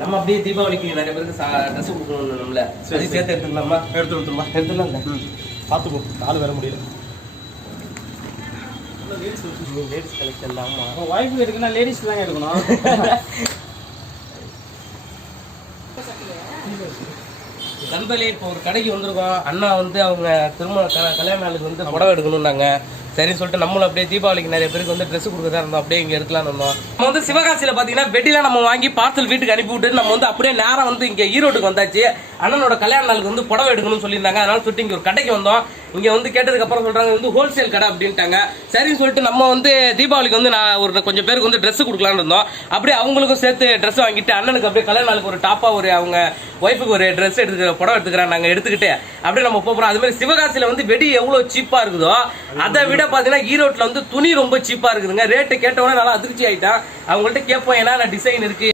நம்ம அப்படியே தீபாவளிக்கு நிறைய பேருக்கு ட்ரெஸ் கொடுக்கணும்ல, சரி சேர்த்து எடுத்துக்கலாமா? எடுத்துடலாம் பார்த்துப்போம், கால் வேற முடியல. லேடிஸ் கலெக்ஷன் தான். வாய்ப்பு இருக்குன்னா லேடிஸ் தாங்க எடுக்கணும். நண்பர்களே, இப்போ ஒரு கடைக்கு வந்திருக்கோம். அண்ணா வந்து அவங்க திருமண கல்யாண நாளுக்கு வந்து புடவை எடுக்கணும்னாங்க. சரின்னு சொல்லிட்டு நம்மளும் அப்படியே தீபாவளிக்கு நிறைய பேருக்கு வந்து ட்ரெஸ் கொடுக்கறதா இருந்தோம். அப்படியே இங்கே எடுக்கலாம்னு வந்தோம். நம்ம வந்து சிவகாசியில் பார்த்தீங்கன்னா பெட்டிலாம் நம்ம வாங்கி பார்சல் வீட்டுக்கு அனுப்பி விட்டு நம்ம வந்து அப்படியே நேரம் வந்து இங்கே ஈரோட்டுக்கு வந்தாச்சு. அண்ணனோட கல்யாண நாளுக்கு வந்து புடவை எடுக்கணும்னு சொல்லியிருந்தாங்க. அதனால சொல்லிட்டு இங்கே ஒரு கடைக்கு வந்தோம். இங்கே வந்து கேட்டதுக்கு அப்புறம் சொல்றாங்க வந்து ஹோல்சேல் கடை அப்படின்ட்டாங்க. சரின்னு சொல்லிட்டு நம்ம வந்து தீபாவளிக்கு வந்து நான் ஒரு கொஞ்சம் பேருக்கு வந்து ட்ரெஸ் கொடுக்கலான்னு இருந்தோம். அப்படியே அவங்களுக்கும் சேர்த்து ட்ரெஸ் வாங்கிட்டு அண்ணனுக்கு அப்படியே கல்யாண நாளுக்கு ஒரு டாப்பா ஒரு அவங்க ஒய்ஃபுக்கு ஒரு ட்ரெஸ் புடவை எடுத்துக்கிறாங்க. நாங்கள் எடுத்துக்கிட்டு அப்படியே நம்ம போகிறோம். அது மாதிரி சிவகாசியில் வந்து வெடி எவ்வளோ சீப்பா இருக்குதோ அதை விட பார்த்தீங்கன்னா ஈரோட்டில் வந்து துணி ரொம்ப சீப்பா இருக்குதுங்க. ரேட்டு கேட்டவொடனே நல்லா அதிர்ச்சி ஆயிட்டேன். அவங்கள்ட்ட கேட்போம் ஏன்னா டிசைன் இருக்கு.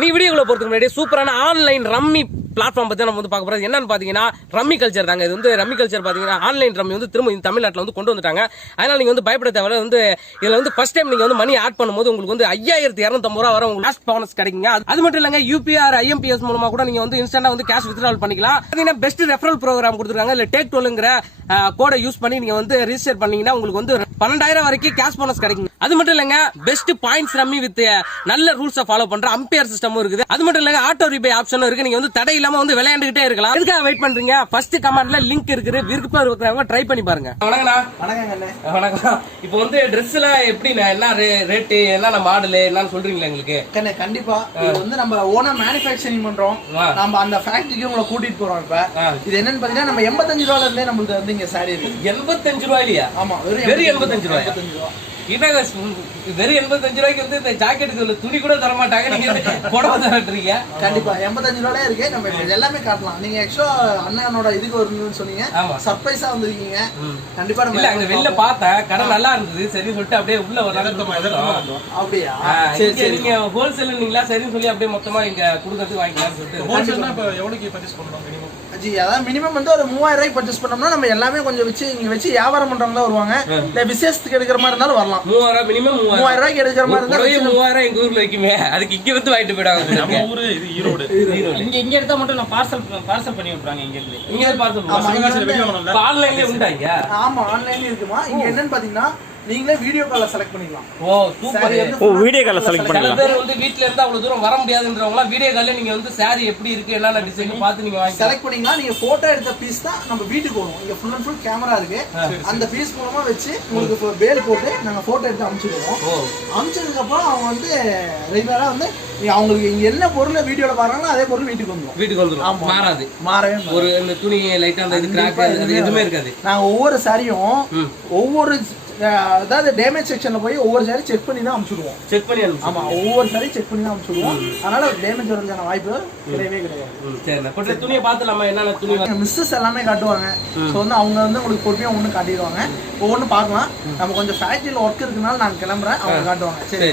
நீ வீடியோக்குள்ள போறதுக்கு முன்னாடி சூப்பரான ஆன்லைன் ரம்மி பிளாட்ஃபார்ம் பத்தி நம்ம வந்து பார்க்க போறோம். என்னன்னு பாத்தீங்கன்னா ரம்மி கல்ச்சர் தாங்க. இது வந்து ரம்மி கல்ச்சர் பாத்தீங்கன்னா ஆன்லைன் ரம்மி வந்து திரும்ப தமிழ்நாட்டில் வந்து கொண்டு வந்துட்டாங்க. அதனால நீங்க வந்து பயப்பட தேவையில்ல. வந்து இதுல வந்து ஃபர்ஸ்ட் டைம் நீங்க வந்து மணி ஆட் பண்ணும்போது உங்களுக்கு வந்து 5250 ரூபா வர உங்களுக்கு லாஸ்ட் போனஸ் கிடைக்குங்க. அது மட்டும் இல்லங்க, யூபிஆர் ஐஎம்பிஎஸ் மூலமா கூட நீங்க வந்து இன்ஸ்டன்டா வந்து கேஷ் வித்ட்ராவல் பண்ணிக்கலாம். பாத்தீங்கன்னா பெஸ்ட் ரெஃபரல் ப்ரோக்ராம் கொடுத்துருக்காங்க. இல்ல டேக் 12ங்கிற கோடை யூஸ் பண்ணி நீங்க வந்து ரிஜிஸ்டர் பண்ணீங்கன்னா உங்களுக்கு வந்து 12,000 வரைக்கும் கேஷ் போனஸ் கிடைக்கும். அது மட்டும் இல்லங்க, பெஸ்ட் பாயிண்ட்ஸ் ரம்மி வித் நல்ல ரூல்ஸ் ஃபாலோ பண்ற அம்பையர் சிஸ்டமும் இருக்குது. அது மட்டும் இல்லங்க, ஆட்டோ ரீபே ஆப்ஷனும் இருக்கு. நீங்க வந்து தடை இல்லாம வந்து விளையாண்டுகிட்டே இருக்கலாம். எதுக்காக வெயிட் பண்றீங்க? ஃபர்ஸ்ட் கமெண்ட்ல லிங்க் இருக்குது. விருப்பம் இருக்கிறவங்க ட்ரை பண்ணி பாருங்க. வணக்கம். இப்போ வந்து Dressல எப்படி என்ன ரேட், என்ன மாடல் என்னன்னு சொல்றீங்களா எங்களுக்கு? கண்டிப்பா. இது வந்து நம்ம ஓனா மேனுஃபேக்சரிங் பண்றோம். நம்ம அந்த ஃபேக்டரிக்கு உங்களை கூட்டிட்டு போறோம். இப்ப இது என்னன்னு பாத்தீங்கன்னா நம்ம 85 ரூபாயில இருந்தே நம்மளுக்கு வந்து இங்க சாரி இருக்கு. 85 ரூபாயிலையா? ஆமா, வெறும் 85 ரூபாய். வெறும் 85 ரூபாய்க்கு வந்து இந்த ஜாக்கெட்டுக்கு துணி கூட தர மாட்டாங்க. நீங்க புடவை தரட்டுறீங்க. கண்டிப்பா 85 ரூபாயிலே இருக்கு. நம்ம எல்லாமே காட்டலாம். நீங்க எக்ஸ்ட்ரா அண்ணனோட இதுக்கு வருதுன்னு சொன்னீங்க, சர்ப்ரைஸா வந்திருக்கீங்க. கண்டிப்பா நம்ம அங்க வெளில பார்த்தேன், கடை நல்லா இருந்தது. சரி சொல்லிட்டு அப்படியே உள்ள அப்படியா? சரி, நீங்க ஹோல்சேல்ங்களா? சரின்னு சொல்லி அப்படியே மொத்தமா இங்க கொடுக்கறதுக்கு வாங்கிக்கலாம்னு சொல்லிட்டு. ஹோல்சேல்னா இப்ப எவ்வளவுக்கு பர்ச்சேஸ் பண்ணணும் மினிமம்? அதாவது மினிமம் வந்து ஒரு 3000 ரூபாய்க்கு பர்ச்சேஸ் பண்ணோம்னா நம்ம எல்லாமே கொஞ்சம் வச்சு இங்க வச்சு வியாபாரம் பண்றவங்க தான் வருவாங்க. இல்ல விசேஷத்துக்கு எடுக்கிற மாதிரி இருந்தாலும் வரலாம். 3000 மினிமம் 3000 ரூபாய்க்கு எடுக்கிற மாதிரி இருந்தா 3000 எங்க ஊர்ல வைக்குமே, அதுக்கு இங்க வந்து வாங்கிட்டு போயிடுவாங்க. நம்ம ஊரு இது ஈரோடு. இங்க எடுத்தா மட்டும் நான் பார்சல் பண்ணி விட்டுறாங்க. இங்க இருந்து இங்க பார்சல் ஆன்லைன்லயே உண்டாங்க. ஆமா, ஆன்லைன்லயே இருக்குமா. இங்க என்னன்னு பாத்தீங்கன்னா நீங்களே வீடியோ கால்ல செலக்ட் பண்ணிக்கலாம். ஓ சூப்பர். வீடியோ கால்ல செலக்ட் பண்ணலாம். சில பேர் வந்து வீட்ல இருந்து அவ்வளவு தூரம் வர முடியாதுன்றவங்க வீடியோ கால்ல நீங்க வந்து சாரி எப்படி இருக்கு என்னென்ன டிசைன் பார்த்து நீங்க வாங்கி செலக்ட் பண்ணிக்கலாம். நீங்க போட்டோ எடுத்த பீஸ் தான் நம்ம வீட்டுக்கு வரும். இங்க ஃபுல் அண்ட் ஃபுல் கேமரா இருக்கு. அந்த பீஸ் மூலமா வச்சு உங்களுக்கு பேல் போட்டு நாங்க போட்டோ எடுத்து அனுப்பிச்சிடுவோம். அனுப்பிச்சதுக்கு அப்புறம் அவங்க வந்து ரெகுலரா வந்து அவங்களுக்கு இங்க என்ன பொருள் வீடியோல பாருங்களோ அதே பொருள் வீட்டுக்கு வந்துரும். மாறாது. மாறவே ஒரு இந்த துணி லைட்டா அந்த இது கிராக் அது எதுவுமே இருக்காது. நாங்க ஒவ்வொரு சாரியும் ஒவ்வொரு அதாவது டேமேஜ் செக்ஷன்ல போய் ஒவ்வொரு சாரி செக் பண்ணி தான் அனுப்பிச்சுடுவோம். செக் பண்ணி ஆமா, ஒவ்வொரு சாரி செக் பண்ணி தான் அனுப்பிச்சுடுவோம். அதனால டேமேஜ் வரதுக்கான வாய்ப்பு கிடையவே கிடையாது. சரி, கொஞ்சம் துணியை பார்த்து நம்ம என்னென்ன துணி மிஸ்ஸஸ் எல்லாமே காட்டுவாங்க. ஸோ வந்து அவங்க வந்து உங்களுக்கு பொறுமையா ஒன்று காட்டிடுவாங்க. ஒவ்வொன்று பார்க்கலாம். நம்ம கொஞ்சம் ஃபேக்டரியில் ஒர்க் இருக்குனால நாங்கள் கிளம்புறேன், அவங்க காட்டுவாங்க. சரி,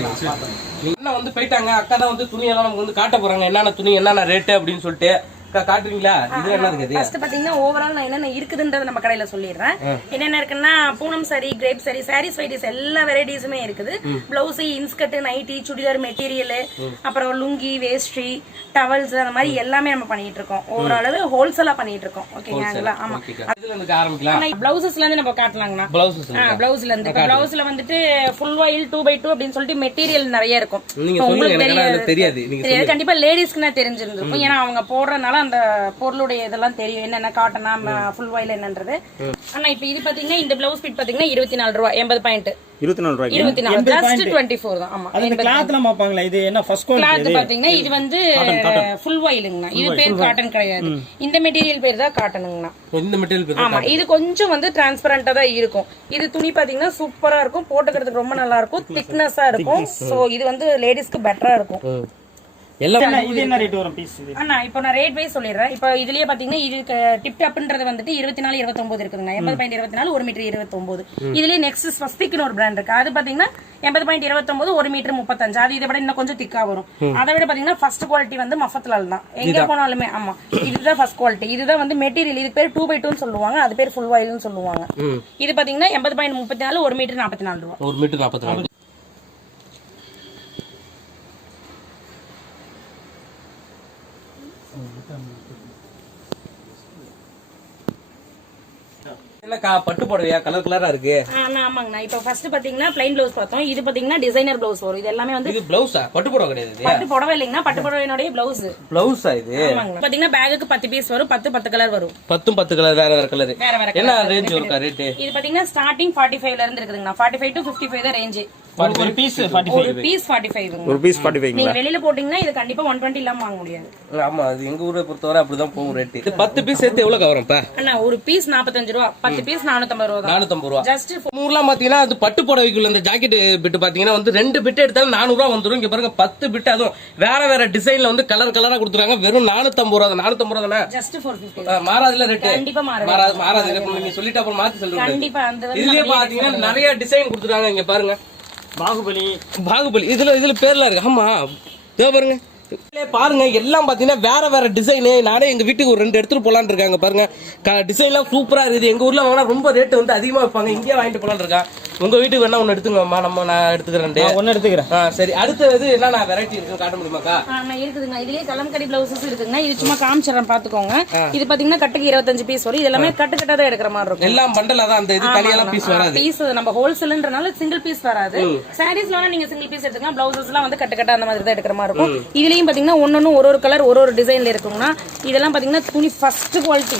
என்ன வந்து போயிட்டாங்க. அக்கா தான் வந்து துணியெல்லாம் நமக்கு வந்து காட்ட போறாங்க. என்னென்ன துணி என்னென்ன ரேட்டு அப்படின்னு சொல்லிட்டு காட்டுறீங்களா? இது என்ன இருக்குது? ஃபர்ஸ்ட் பாத்தீங்கன்னா ஓவரால் நான் என்னென்ன இருக்குதுன்றத நம்ம கடையில சொல்லிடுறேன். என்னென்ன இருக்குன்னா பூனம் சாரி, கிரேப் சாரி, சாரீஸ் வெரைட்டிஸ் எல்லா வெரைட்டிஸுமே இருக்குது. Blouse, inskirt, nighty, churidar material, அப்புறம் லுங்கி, வேஷ்டி, டவல்ஸ் அந்த மாதிரி எல்லாமே நம்ம பண்ணிட்டு இருக்கோம். ஓவரால் ஹோல்சேலா பண்ணிட்டு இருக்கோம். ஓகேங்களா? ஆமா, இதுல இருந்து ஆரம்பிக்கலாம். பிளவுசஸ்ல இருந்து நம்ம காட்டலாங்கண்ணா. பிளவுஸ்ல இருந்து பிளவுஸ்ல வந்துட்டு ஃபுல் வாயில் 2x2 அப்படின்னு சொல்லிட்டு மெட்டீரியல் நிறைய இருக்கும். உங்களுக்கு தெரியாது, கண்டிப்பா லேடிஸ்க்குன்னா தெரிஞ்சிருந்திருக்கும். ஏன்னா அவங்க போடுறதுனால அந்த பொருளுடைய இதெல்லாம் தெரியும், என்னென்ன காட்டனா ஃபுல் வாயில் என்னன்றது. ஆனா இப்ப இது பாத்தீங்கன்னா இந்த பிளவுஸ் ஃபிட் பாத்தீங்கன்னா 24 ரூபாய் 80 பாயிண்ட். 24 ரூபாய் 24 ஜஸ்ட் 24 தான். ஆமா, அந்த கிளாத்ல மாப்பாங்களா? இது என்ன ஃபர்ஸ்ட் குவாலிட்டி கிளாத் பாத்தீங்கன்னா இது வந்து ஃபுல் வாயிலுங்கனா. இது பேர் காட்டன் கிடையாது. இந்த மெட்டீரியல் பேர் தான் காட்டனுங்கனா. இந்த மெட்டீரியல் பேர் ஆமா, இது கொஞ்சம் வந்து டிரான்ஸ்பரண்டா தான் இருக்கும். இது துணி பாத்தீங்கன்னா சூப்பரா இருக்கும், போட்டுக்கிறதுக்கு ரொம்ப நல்லா இருக்கும், திக்னஸா இருக்கும். சோ இது வந்து லேடிஸ்க்கு பெட்டரா இருக்கும். எல்லாம் இது என்ன ரேட் வரும் பீஸ் இது? அண்ணா இப்போ நான் ரேட் வைஸ் சொல்லிடுறேன். இப்போ இதுலயே பாத்தீங்கன்னா இது டிப் டாப்ன்றது வந்துட்டு 24 29 இருக்குதுங்க. 80.24 1 மீட்டர் 29. இதுலயே நெக்ஸ்ட் ஸ்வஸ்திக்னு ஒரு பிராண்ட் இருக்கு. அது பாத்தீங்கன்னா 80.29 1 மீட்டர் 35. அது இதை விட இன்னும் கொஞ்சம் திக்கா வரும். அதை விட பாத்தீங்கன்னா ஃபர்ஸ்ட் குவாலிட்டி வந்து மஃபத்லால் தான். எங்க போனாலுமே ஆமா இதுதான் ஃபர்ஸ்ட் குவாலிட்டி. இதுதான் வந்து மெட்டீரியல். இது பேர் 2x2 சொல்லுவாங்க. அது பேர் ஃபுல் வாயில்னு சொல்லுவாங்க. இது பாத்தீங்கன்னா 80.34 1 மீட்டர் 44 ரூபா. 1 மீட்டர் 44. என்னக்கா பட்டு புடவையா கலர் கலரா இருக்கு? ஆமாங்கண்ணா. இப்போ ஃபர்ஸ்ட் பாத்தீங்கன்னா பிளைன் ப்ளவுஸ் பார்த்தோம். இது பாத்தீங்கன்னா டிசைனர் ப்ளவுஸ் வரும். இது எல்லாமே வந்து இது பிளவுஸா? பட்டு புடவை கிடையாது. பட்டு புடவை இல்லைங்கண்ணா, பட்டு புடவையினுடைய பிளவுஸ். பிளவுஸா இது? ஆமாங்கண்ணா. பாத்தீங்கன்னா பேக்குக்கு 10 பீஸ் வரும். 10 கலர் வரும். 10 கலர் வேற வேற கலர். வேற வேற என்ன ரேஞ்ச் இருக்கா ரேட்? இது பாத்தீங்கன்னா ஸ்டார்டிங் 45 ல இருந்து இருக்குதுங்கண்ணா. 45 to 55 தான் ரேஞ்ச். ஒரு பீஸ் 45. ஒரு பீஸ் 45. ஒரு பீஸ் 45. நீங்க வெளியில போட்டீங்கன்னா இது கண்டிப்பா 120 இல்லாம வாங்க முடியாது. ஆமா அது எங்க ஊரை பொறுத்தவரை அப்படிதான் போகும் ரேட். இது 10 பீஸ் சேர்த்து எவ்வளவு கவரும்ப்பா? அண்ணா ஒரு பீஸ் 45 ரூபா. 10 பீஸ் 450 ரூபா தான். 450 ரூபா. ஜஸ்ட் ஊர்லாம் பாத்தீங்கன்னா அது பட்டு புடவைக்குள்ள இந்த ஜாக்கெட் பிட் பாத்தீங்கன்னா வந்து 2 பிட் எடுத்தாலும் 400 ரூபா வந்துரும். இங்க பாருங்க 10 பிட், அதுவும் வேற வேற டிசைன்ல வந்து கலர் கலரா கொடுத்துறாங்க. வெறும் 450 ரூபா. 450 ரூபா தானே? ஜஸ்ட் 450. மாறாதுல ரேட்? கண்டிப்பா மாறாது. நீங்க சொல்லிட்டு அப்புறம் மாத்தி சொல்றீங்க. கண்டிப்பா அந்த இதுலயே பாத்தீங்கன்னா நிறைய டிசைன் கொடுத்துருக்காங்க. இங்க பாருங்க பாகுபலி. இதுல பேர்லாம் இருக்கு. ஆமா இதோ பாருங்க. பாருங்க எல்லாம் பாத்தீங்கன்னா வேற வேற டிசைன். நானே எங்க வீட்டுக்கு ஒரு 2 எடுத்துட்டு போலான்னு இருக்காங்க. பாருங்க டிசைன் எல்லாம் சூப்பரா இருக்குது. எங்க ஊர்ல வாங்கினா ரொம்ப ரேட் வந்து அதிகமா வைப்பாங்க. இங்கே வாங்கிட்டு போலான்னு இருக்கா. உங்க வீட்டுக்கு வேணா ஒன்னு எடுத்துங்கம்மா. நான் எடுத்துக்கிறேன். ஒன்னு எடுத்துக்கிறேன். சரி அடுத்தது என்னன்னா வெரைட்டி இருக்கு காட்ட முடியுமாக்கா? இருக்குதுங்க. இதுலயே கலம்கரி பிளவுசஸ் இருக்குங்க. இது சும்மா காமிச்சிடறேன் பாத்துக்கோங்க. இது பாத்தீங்கன்னா கட்டுக்கு 25 பீஸ் வரும். இது எல்லாமே கட்டா தான் எடுக்கிற மாதிரி இருக்கும். எல்லாம் பண்டலா தான். அந்த இது தனியெல்லாம் பீஸ் வராது. பீஸ் நம்ம ஹோல்சேல்ன்றனால சிங்கிள் பீஸ் வராது. சாரீஸ்ல நீங்க சிங்கிள் பீஸ் எடுத்துக்கலாம். பிளவுசஸ் எல்லாம் வந்து கட்டா அந்த மாதிரி தான் எடுக்கிற மாதிரி இருக்கும். இதுலயும் பாத்தீங்கன்னா ஒன்னொன்னு ஒரு கலர் ஒரு டிசைன்ல இருக்குங்கன்னா இதெல்லாம் பாத்தீங்கன்னா துணி ஃபர்ஸ்ட் குவாலிட்டி.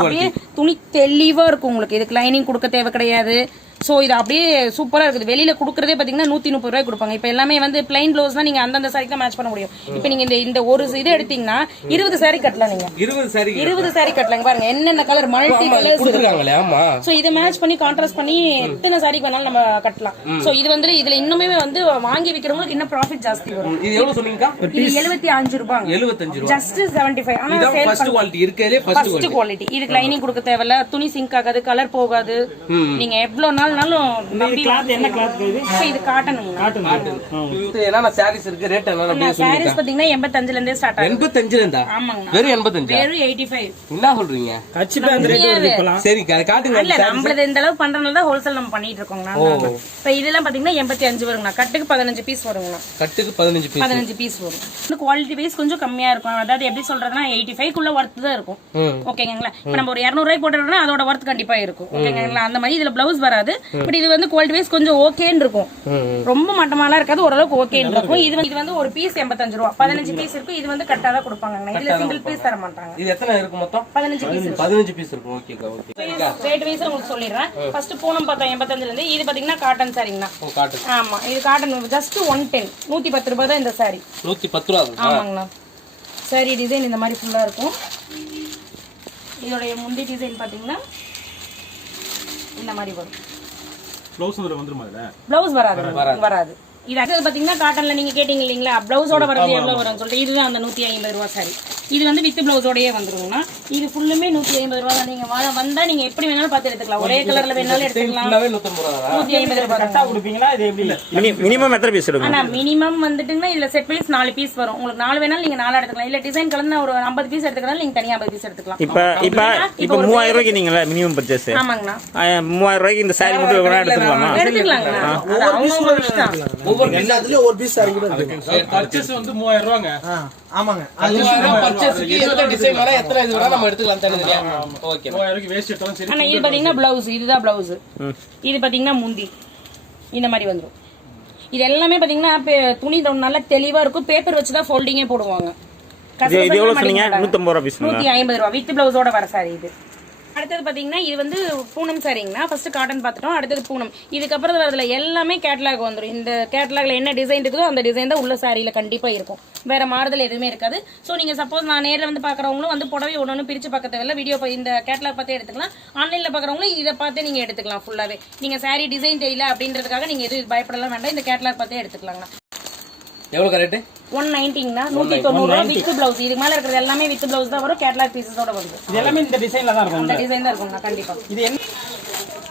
அப்படியே துணி தெளிவா இருக்கும். உங்களுக்கு இதுக்கு லைனிங் கொடுக்க தேவை கிடையாது. சோ இது அப்படியே சூப்பரா இருக்குது. வெளியில குடுக்கறதே பாத்தீங்கன்னா 130 ரூபாய் கொடுப்பாங்க. இப்ப எல்லாமே வந்து பிளைன் ப்ளவுஸ் தான். நீங்க அந்தந்த சாரிக்கு தான் மேட்ச் பண்ண முடியும். இப்ப நீங்க இந்த ஒரு இது எடுத்தீங்கன்னா 20 சாரி கட்டலாம். நீங்க 20 சாரி கட்டலாம். பாருங்க என்னென்ன கலர் மல்டி கலர்ஸ் கொடுத்துருக்காங்களே. ஆமா சோ இத மேட்ச் பண்ணி கான்ட்ராஸ்ட் பண்ணி எத்தனை சாரிக்கு வேணாலும் நம்ம கட்டலாம். சோ இது வந்து இதுல இன்னுமே வந்து வாங்கி விக்கிறவங்களுக்கு இன்னும் ப்ராஃபிட் ஜாஸ்தி வரும். இது எவ்வளவு சொன்னீங்க? இது 75 ரூபாய். 75 ரூபாய். ஜஸ்ட் 75. ஆனா சேல் ஃபர்ஸ்ட் குவாலிட்டி இருக்கேலே ஃபர்ஸ்ட் குவாலிட்டி. இதுக்கு லைனிங் கொடுக்க தேவையில்ல. துணி சிங்க் ஆகாது, கலர் போகாது. நீங்க எவ்வளவு நாள்னாலும் கிளாத் என்ன கிளாத் இது? இது காட்டனுங்க. இது என்னன்னா சாரீஸ் இருக்கு. ரேட் என்னன்னா அப்படியே சொல்லுங்க. சாரீஸ் பாத்தீங்கன்னா 85 ல இருந்தே ஸ்டார்ட் ஆகுது. 85 ல இருந்தா? ஆமாங்க. வெறும் 85. வெறும் 85. என்ன சொல்றீங்க? கச்சிப்பா அந்த ரேட் வருது இப்பலாம். சரி காட்டுங்க. இல்ல நம்மளது இந்த அளவு பண்றனால தான் ஹோல்சேல் நம்ம பண்ணிட்டு இருக்கோங்க. இப்போ இதெல்லாம் பாத்தீங்கன்னா 85 வருங்க. கட்டுக்கு 15 பீஸ் வருங்க. கட்டுக்கு 15 பீஸ் வரும். இந்த குவாலிட்டி வைஸ் கொஞ்சம் கம்மியா இருக்கும். அதாவது எப்படி சொல்றதுன்னா 85 குள்ள வர்த் தான் இருக்கும். ஓகேங்களா? இப்போ நம்ம ஒரு 200 ரூபாய் போட்டுறோம்னா அதோட வர்த் கண்டிப்பா இருக்கும். ஓகேங்களா? அந்த மாதிரி இதுல பிளவுஸ் வராது. பட் இது வந்து குவாலிட்டி வைஸ் கொஞ்சம் ஓகேன்னு இருக்கும். ரொம்ப மட்டமாலாம் இருக்காது. ஓரளவுக்கு ஓகேன்னு இருக்கும். இது வந்து ஒரு பீஸ் 85 ரூபாய். 15 பீஸ் இருக்கும். இது வந்து கட்டா தான் கொடுப்பாங்க. இதுல சிங்கிள் பீஸ் தர மாட்டாங்க. இது எத்தனை இருக்கு மொத்தம்? 15 பீஸ் இருக்கும். ஓகேக்கா ஓகே. ரேட் வைஸ் உங்களுக்கு சொல்லிடுறேன். ஃபர்ஸ்ட் பூனம் பார்த்தோம் 85 ல இருந்து. இது பாத்தீங்கன்னா காட்டன் சாரிங்கண்ணா. காட்டன். ஆமா இது காட்டன். ஜஸ்ட் 110 110 ரூபாய் தான் இந்த சாரி. 110 ரூபாய். ஆமாங்கண்ணா. சாரி டிசைன் இந்த மாதிரி ஃபுல்லா இருக்கும். இதோட முந்தி டிசைன் பாத்தீங்கன்னா இந்த மாதிரி வரும். ப்ளவுஸ் வந்துருமா இதுல? ப்ளவுஸ் வராது. இது அடுத்தது பாத்தீங்கன்னா காட்டன்ல நீங்க கேட்டீங்க இல்லீங்களா பிளவுஸோட வரது எவ்வளவு வரும்னு சொல்லிட்டு இதுதான் அந்த 150 ரூபாய் சாரி. இது வந்து வித் பிளவுஸோடயே வந்துருங்கண்ணா. இது ஃபுல்லுமே 150 ரூபாய் தான். நீங்க வந்தா நீங்க எப்படி வேணாலும் பார்த்து எடுத்துக்கலாம். ஒரே கலர்ல வேணாலும் எடுத்துக்கலாம். 150 ரூபாய் கட்டா கொடுப்பீங்களா? இது எப்படி? மினிமம் எத்தனை பீஸ் எடுக்கும்? ஆனா மினிமம் வந்துட்டுங்கன்னா இதுல செட் வைஸ் 4 பீஸ் வரும். உங்களுக்கு 4 வேணாலும் நீங்க 4 எடுத்துக்கலாம். இல்ல டிசைன் கலந்து ஒரு 50 பீஸ் எடுத்துக்கலாம். நீங்க தனியா 50 பீஸ் எடுத்துக்கலாம். இப்ப 3000 ரூபாய்க்கு நீங்களா மினிமம் பர்ச்சேஸ்? ஆமாங்கண்ணா. 3000 ரூபாய்க்கு இந்த சாரி மட்டும் வேணா எடுத்துக்கலாமா? எடுத்துக்கலாங்கண்ணா. அவங்க இஷ்டம். எல்லாத்துலயும் ஒரு பீஸ் சாரி கூட இருக்கு. பர்ச்சேஸ் வந்து 3000 ரூபாங்க. ஆமாங்க. பர்ச்சேஸ்க்கு எந்த டிசைன் வேணா எத்தனை இது வேணா நம்ம எடுத்துக்கலாம் தனியா. ஓகே. 3000 ரூபாய்க்கு வேஸ்ட் எடுத்தாலும் சரி. ஆனா இது பாத்தீங்கன்னா பிளவுஸ். இதுதான் பிளவுஸ். இது பாத்தீங்கன்னா முந்தி இந்த மாதிரி வந்துரும். இது எல்லாமே பாத்தீங்கன்னா துணி நல்லா தெளிவா இருக்கும். பேப்பர் வச்சு தான் ஃபோல்டிங்கே போடுவாங்க. இது எவ்வளவு சொன்னீங்க? 150 ரூபாய் பீஸ். 150 ரூபாய் வித் பிளவுஸோட வர சாரி இது. அடுத்தது பாத்தீங்கன்னா இது வந்து பூனம் சாரிங்கண்ணா. ஃபர்ஸ்ட் காட்டன் பார்த்துட்டோம். அடுத்தது பூனம். இதுக்கப்புறம் வரதுல எல்லாமே கேட்லாக் வந்துடும். இந்த கேட்லாக்ல என்ன டிசைன் இருக்குதோ அந்த டிசைன் தான் உள்ள சாரியில கண்டிப்பா இருக்கும். வேற மாறுதல் எதுவுமே இருக்காது. சோ நீங்க சப்போஸ் நான் நேரில் வந்து பாக்குறவங்களும் வந்து புடவை ஒன்று பிரிச்சு பார்க்க தேவையில்ல. வீடியோ இந்த கேட்லாக் பார்த்தே எடுத்துக்கலாம். ஆன்லைன்ல பாக்குறவங்களும் இதை பார்த்தே நீங்க எடுத்துக்கலாம். ஃபுல்லாவே நீங்க சாரி டிசைன் தெரியல அப்படின்றதுக்காக நீங்க எதுவும் பயப்படலாம் வேண்டாம். இந்த கேட்லாக் பார்த்தே எடுத்துக்கலாங்கண்ணா. எவ்வளவு ரேட்டு? 190ங்கண்ணா, 190 ரூபா வித் பிளவுஸ். இதுக்கு மேல இருக்கிறது எல்லாமே வித் பிளவுஸ் தான் வரும், கேட்லாக் பீசஸோட வருது. இது எல்லாமே இந்த டிசைன்ல தான் இருக்கும். அந்த டிசைன் தான் இருக்கும்ண்ணா கண்டிப்பா. இது என்ன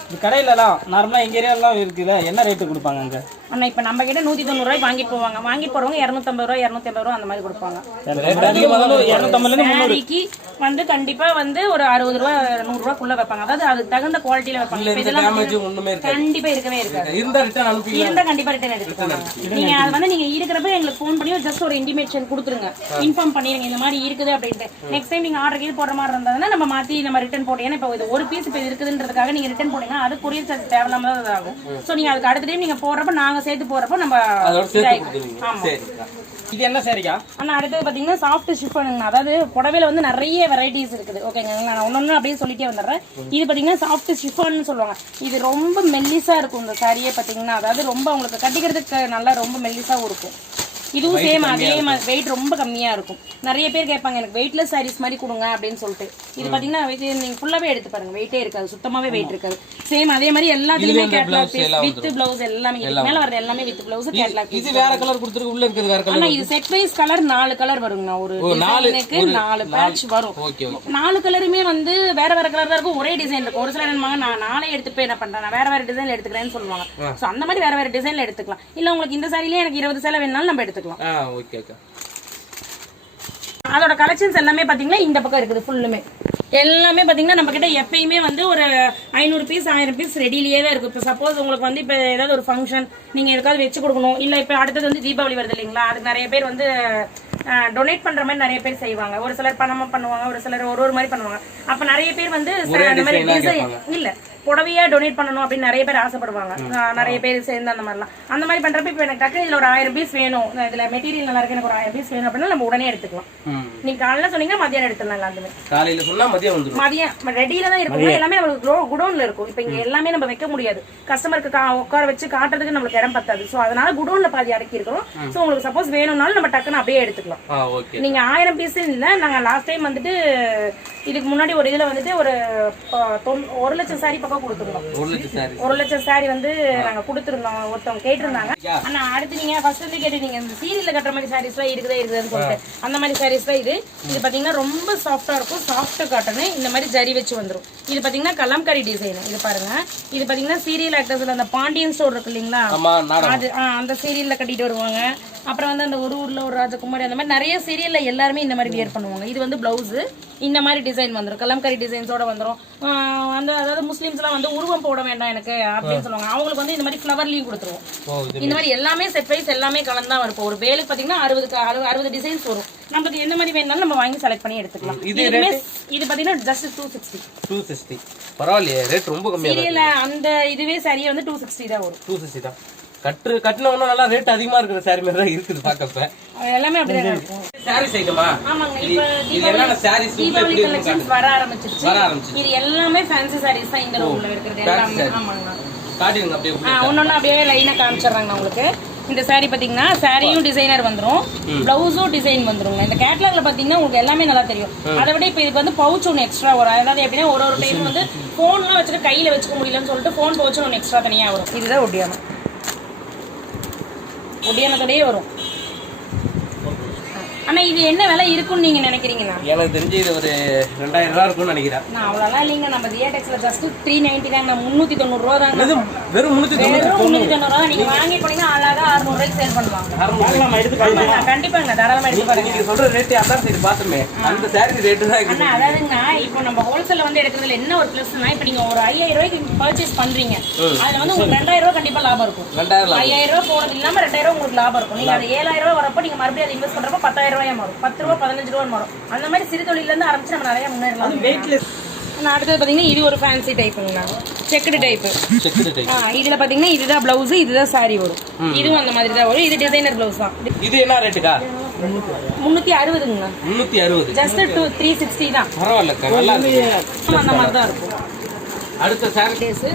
இது கடையிலலாம் நார்மலா எங்க ஏரியாலாம் இருக்குல்ல, என்ன ரேட்டு கொடுப்பாங்க அங்க? அண்ணா இப்ப நம்ம கிட்ட 190 ரூபாய்க்கு வாங்கிட்டு போவாங்க, வாங்கி போறவங்க 250 ரூபாய் 250 ரூபாய் அந்த மாதிரி கொடுப்பாங்க. 250 சாரிக்கு வந்து கண்டிப்பா வந்து ஒரு 60 ரூபாய் 100 ரூபாய்க்குள்ள வைப்பாங்க. அதாவது அதுக்கு தகுந்த குவாலிட்டியில வைப்பாங்க. இப்ப இதெல்லாம் ஒண்ணுமே இருக்காது. கண்டிப்பா இருக்கவே இருக்காது. இருந்தா ரிட்டர்ன் அனுப்பி இருந்தா கண்டிப்பா ரிட்டர்ன் எடுத்துக்கோங்க. நீங்க அது வந்து நீங்க இருக்கிறப்ப எங்களுக்கு ஃபோன் பண்ணி ஜஸ்ட் ஒரு இன்டிமேஷன் கொடுத்துருங்க, இன்ஃபார்ம் பண்ணிருங்க இந்த மாதிரி இருக்குது அப்படின்ட்டு. நெக்ஸ்ட் டைம் நீங்க ஆர்டர் கீழ் போடுற மாதிரி இருந்தாங்கன்னா நம்ம மாத்தி நம்ம ரிட்டர்ன் போட்டோம். ஏன்னா இப்போ இது ஒரு பீஸ் இப்போ இருக்குதுன்றதுக்காக நீங்க ரிட்டர்ன் போனீங்கன்னா அது கொரியர் சார்ஜ் தேவையில்லாம தான் ஆகும். சோ நீங்க அதுக்கு அடுத்த டைம் நீங்க போடுறப்ப நாங்க சேர்த்து போறப்ப நம்ம அதோட சேர்த்து கொடுத்துருவீங்க. ஆமா. சரிக்கா. இது என்ன சாரிக்கா? ஆனா அடுத்தது பாத்தீங்கன்னா சாஃப்ட் ஷிஃபானுங்க. அதாவது புடவையில வந்து நிறைய வெரைட்டிஸ் இருக்குது. ஓகேங்க, நான் ஒன்னொன்னு அப்படியே சொல்லிட்டே வந்துடுறேன். இது பாத்தீங்கன்னா சாஃப்ட் ஷிஃபான்னு சொல்லுவாங்க. இது ரொம்ப மெல்லிசா இருக்கும் இந்த சாரியே பாத்தீங்கன்னா. அதாவது ரொம்ப உங்களுக்கு கட்டிக்கிறதுக்கு நல்லா ரொம்ப மெல்லிசாவும் இருக்கும். இதுவும் சேம் அதே வெயிட் ரொம்ப கம்மியா இருக்கும். நிறைய பேர் கேட்பாங்க எனக்கு வெயிட்லெஸ் சாரீஸ் மாதிரி கொடுங்க அப்படின்னு சொல்லிட்டு. இது பாத்தீங்கன்னா நீங்க ஃபுல்லாவே எடுத்து பாருங்க, வெயிட்டே இருக்காது, சுத்தமாவே வெயிட் இருக்காது. சேம் அதே மாதிரி எல்லாத்துலயுமே கேட்லாக் வித் பிளவுஸ் எல்லாமே. இதுக்கு மேல வரது எல்லாமே வித் பிளவுஸ் கேட்லாக். இது வேற கலர் கொடுத்துருக்கு, உள்ள இருக்கிறது வேற கலர். ஆனா இது செட் வைஸ் கலர் 4 கலர் வருங்க. ஒரு டிசைனுக்கு 4 பேட்ச் வரும். 4 கலருமே வந்து வேற வேற கலர் தான் இருக்கும், ஒரே டிசைன் இருக்கும். ஒரு சிலர் என்னமாங்க நான் 4 எடுத்து போய் என்ன பண்றேன், நான் வேற வேற டிசைன்ல எடுத்துக்கிறேன்னு சொல்லுவாங்க. சோ அந்த மாதிரி வேற வேற டிசைன்ல எடுத்துக்கலாம். இல்ல உங்களுக்கு இந்த சாரிலேயே எனக்கு 20 சேலை வேணாலும் நம்ம எடுத்துக்கலாம். Okay okay. அதோட கலெக்ஷன்ஸ் எல்லாமே பாத்தீங்கன்னா இந்த பக்கம் இருக்குது. ஃபுல்லுமே எல்லாமே பாத்தீங்கன்னா நம்ம கிட்ட எப்பயுமே வந்து ஒரு 500 பீஸ் 1000 பீஸ் ரெடியிலேயே தான் இருக்கும். இப்போ சப்போஸ் உங்களுக்கு வந்து இப்போ ஏதாவது ஒரு ஃபங்க்ஷன் நீங்க எதுக்காவது வச்சு கொடுக்கணும், இல்ல இப்போ அடுத்தது வந்து தீபாவளி வருது இல்லைங்களா, அதுக்கு நிறைய பேர் வந்து டொனேட் பண்ற மாதிரி நிறைய பேர் செய்வாங்க. ஒரு சிலர் பணமா பண்ணுவாங்க, ஒரு சிலர் ஒரு மாதிரி பண்ணுவாங்க. அப்ப நிறைய பேர் வந்து அந்த மாதிரி டிசைன் இல்ல புடவையா டொனேட் பண்ணணும் அப்படின்னு நிறைய பேர் ஆசைப்படுவாங்க. நிறைய பேர் சேர்ந்து அந்த மாதிரிலாம் அந்த மாதிரி பண்றப்ப இப்ப எனக்கு டக்கு இதுல ஒரு 1000 பீஸ் வேணும், இதுல மெட்டீரியல் நல்லா இருக்கு, எனக்கு ஒரு 1000 பீஸ் வேணும் அப்படின்னா நம்ம உடனே எடுத்துக்கலாம். நீங்க காலையில சொன்னீங்கன்னா மதியானம் எடுத்துடலாம். அந்த மாதிரி காலையில சொன்னா மதியம் வந்துரும். மதியம் ரெடியில தான் இருக்கும். எல்லாமே நமக்கு குடோன்ல இருக்கும். இப்ப இங்க எல்லாமே நம்ம வைக்க முடியாது, கஸ்டமருக்கு உட்கார வச்சு காட்டுறதுக்கு நம்மளுக்கு இடம் பத்தாது. சோ அதனால குடோன்ல பாதி அடக்கி இருக்கிறோம். சோ உங்களுக்கு சப்போஸ் வேணும்னாலும் நம்ம டக்குன்னு அப்படியே எடுத்துக்கலாம். நீங்க 1000 பீஸ் இல்ல, நாங்க லாஸ்ட் டைம் வந்துட்டு இதுக்கு முன்னாடி ஒரு இதுல வந்துட்டு ஒரு 1 லட்சம் சாரி பக்கம் கொடுத்துருந்தோம். 1 லட்சம் சாரி வந்து நாங்க கொடுத்துருந்தோம். ஒருத்தவங்க கேட்டிருந்தாங்க. ஆனா அடுத்து நீங்க ஃபர்ஸ்ட் வந்து கேட்டீங்க இந்த சீரியல்ல கட்டுற மாதிரி சாரீஸ் எல்லாம் இருக்குதுன்னு சொல்லிட்டு அந்த மாதிரி சாரீஸ் தான் இது. இது பாத்தீங்கன்னா ரொம்ப சாஃப்டா இருக்கும், சாஃப்ட் காட்டன். இந்த மாதிரி ஜரி வச்சு வந்துரும். இது பாத்தீங்கன்னா கலம்காரி டிசைன். இது பாருங்க, இது பாத்தீங்கன்னா சீரியல் ஆக்டர்ஸ்ல அந்த பாண்டியன் ஸ்டோர் இருக்கு இல்லீங்களா, அது அந்த சீரியல்ல கட்டிட்டு வருவாங்க. அப்புறம் வந்து அந்த ஒரு ஊர்ல ஒரு ராஜகுமாரி அந்த மாதிரி நிறைய சீரியல்ல எல்லாருமே இந்த மாதிரி வியர் பண்ணுவாங்க. இது வந்து பிளவுஸ் இந்த மாதிரி டிசைன் வந்துரும், கலம்காரி டிசைன்ஸோட வந்துரும். அந்த அதாவது முஸ்லிம்ஸ் எல்லாம் வந்து உருவம் போட வேண்டாம் எனக்கு அப்படின்னு சொல்லுவாங்க. அவங்களுக்கு வந்து இந்த மாதிரி ஃபிளவர்லயும் கொடுத்துருவோம். இந்த மாதிரி எல்லாமே செட் வைஸ் எல்லாமே கலந்தா இருக்கும். ஒரு வேலுக்கு பாத்தீங்கன்னா 60 டிசைன்ஸ் வரும். நமக்கு எந்த மாதிரி வேணாலும் நம்ம வாங்கி செலக்ட் பண்ணி எடுத்துக்கலாம். இது பாத்தீங்கன்னா ஜஸ்ட் 260. பரவாயில்லையே, ரேட் ரொம்ப கம்மியா இருக்கு. சீரியல்ல அந்த இதுவே சரியா வந்து 260 தான் வரும். 260 தான். கட்டினவனும் நல்லா ரேட் அதிகமா இருக்கிற சாரி மாதிரி தான் இருக்குது பாக்கப்ப. எல்லாமே அப்படிதான் இருக்கும். சாரி ஐட்டமா? ஆமாங்க. இப்ப தீபாவளி கலெக்ஷன்ஸ் வர ஆரம்பிச்சிருச்சு. இது எல்லாமே ஃபேன்சி சாரீஸ் தான் இந்த ரூம்ல இருக்குது எல்லாமே. ஆமாங்க. காட்டுங்க அப்படியே. ஒன்னொன்னு அப்படியே லைனா காமிச்சறாங்க உங்களுக்கு. இந்த சாரி பாத்தீங்கன்னா சாரியும் டிசைனர் வந்துரும், பிளவுஸும் டிசைன் வந்துரும். இந்த கேட்டலாக்ல பாத்தீங்கன்னா உங்களுக்கு எல்லாமே நல்லா தெரியும். அதை விட இப்ப இதுக்கு வந்து பவுச் ஒன்று எக்ஸ்ட்ரா வரும். அதாவது எப்படின்னா ஒரு டைம் வந்து போன்லாம் வச்சுட்டு கையில வச்சுக்க முடியலன்னு சொல்லிட்டு போன் பவுச் ஒன்று எக்ஸ்ட்ரா தனியா வரும். இதுதான் ஒடியானத்தோடயே வரும். ஆனா இது என்ன விலை இருக்குன்னு நீங்க நினைக்கிறீங்கன்னா? எனக்கு தெரிஞ்சு இது ஒரு 2000 ரூபாய் இருக்கும்னு நினைக்கிறேன். நான் அவ்வளவுலாம் இல்லைங்க. நம்ம தியேட்டெக்ஸ்ல ஜஸ்ட் 390 தாங்க, 390 ரூபா தாங்க. வெறும் 390 ரூபா. நீங்க வாங்கி போனீங்கன்னா அழகா 600 ரூபாய்க்கு சேல் பண்ணுவாங்க. கண்டிப்பாங்க, தாராளமா எடுத்து பாருங்க. நீங்க சொல்ற ரேட் அதான் சரி பார்த்தோமே, அந்த சாரி ரேட் தான் அண்ணா. அதாவதுங்க இப்போ நம்ம ஹோல்சேல்ல வந்து எடுக்கிறதுல என்ன ஒரு பிளஸ்னா, இப்போ நீங்க ஒரு 5000 ரூபாய்க்கு பர்ச்சேஸ் பண்றீங்க, அதுல வந்து உங்களுக்கு 2000 ரூபாய் கண்டிப்பா லாபம் இருக்கும். 5000 ரூபாய் போனது இல்லாம 2000 ரூபாய் உங்களுக்கு லாபம் இருக்கும். நீங்க அது 7000 ரூபாய் வரப்போ நீங்க மறுபடியும் அதை இன்வெஸ்ட் பண்றப்போ 10000 ரூபாய் மாறும், 10 ரூபாய் 15 ரூபாய் மாறும். அந்த மாதிரி சிறு தொழில இருந்து ஆரம்பிச்சு நம்ம நிறைய முன்னேறலாம். அடுத்தது பாத்தீங்கன்னா இது ஒரு ஃபேன்சி டைப்புங்க, செக்குடு டைப். இதுல பாத்தீங்கன்னா இதுதான் பிளவுஸ், இதுதான் சாரி வரும். இதுவும் அந்த மாதிரி தான் வரும். இது டிசைனர் பிளவுஸ் தான். இது என்ன ரேட்டுக்கா? 360ங்க. 360 ஜஸ்ட் 360 தான். பரவாயில்ல, நல்லா இருக்கு. அந்த மாதிரி தான் இருக்கும். அடுத்த சாரி டேஸ்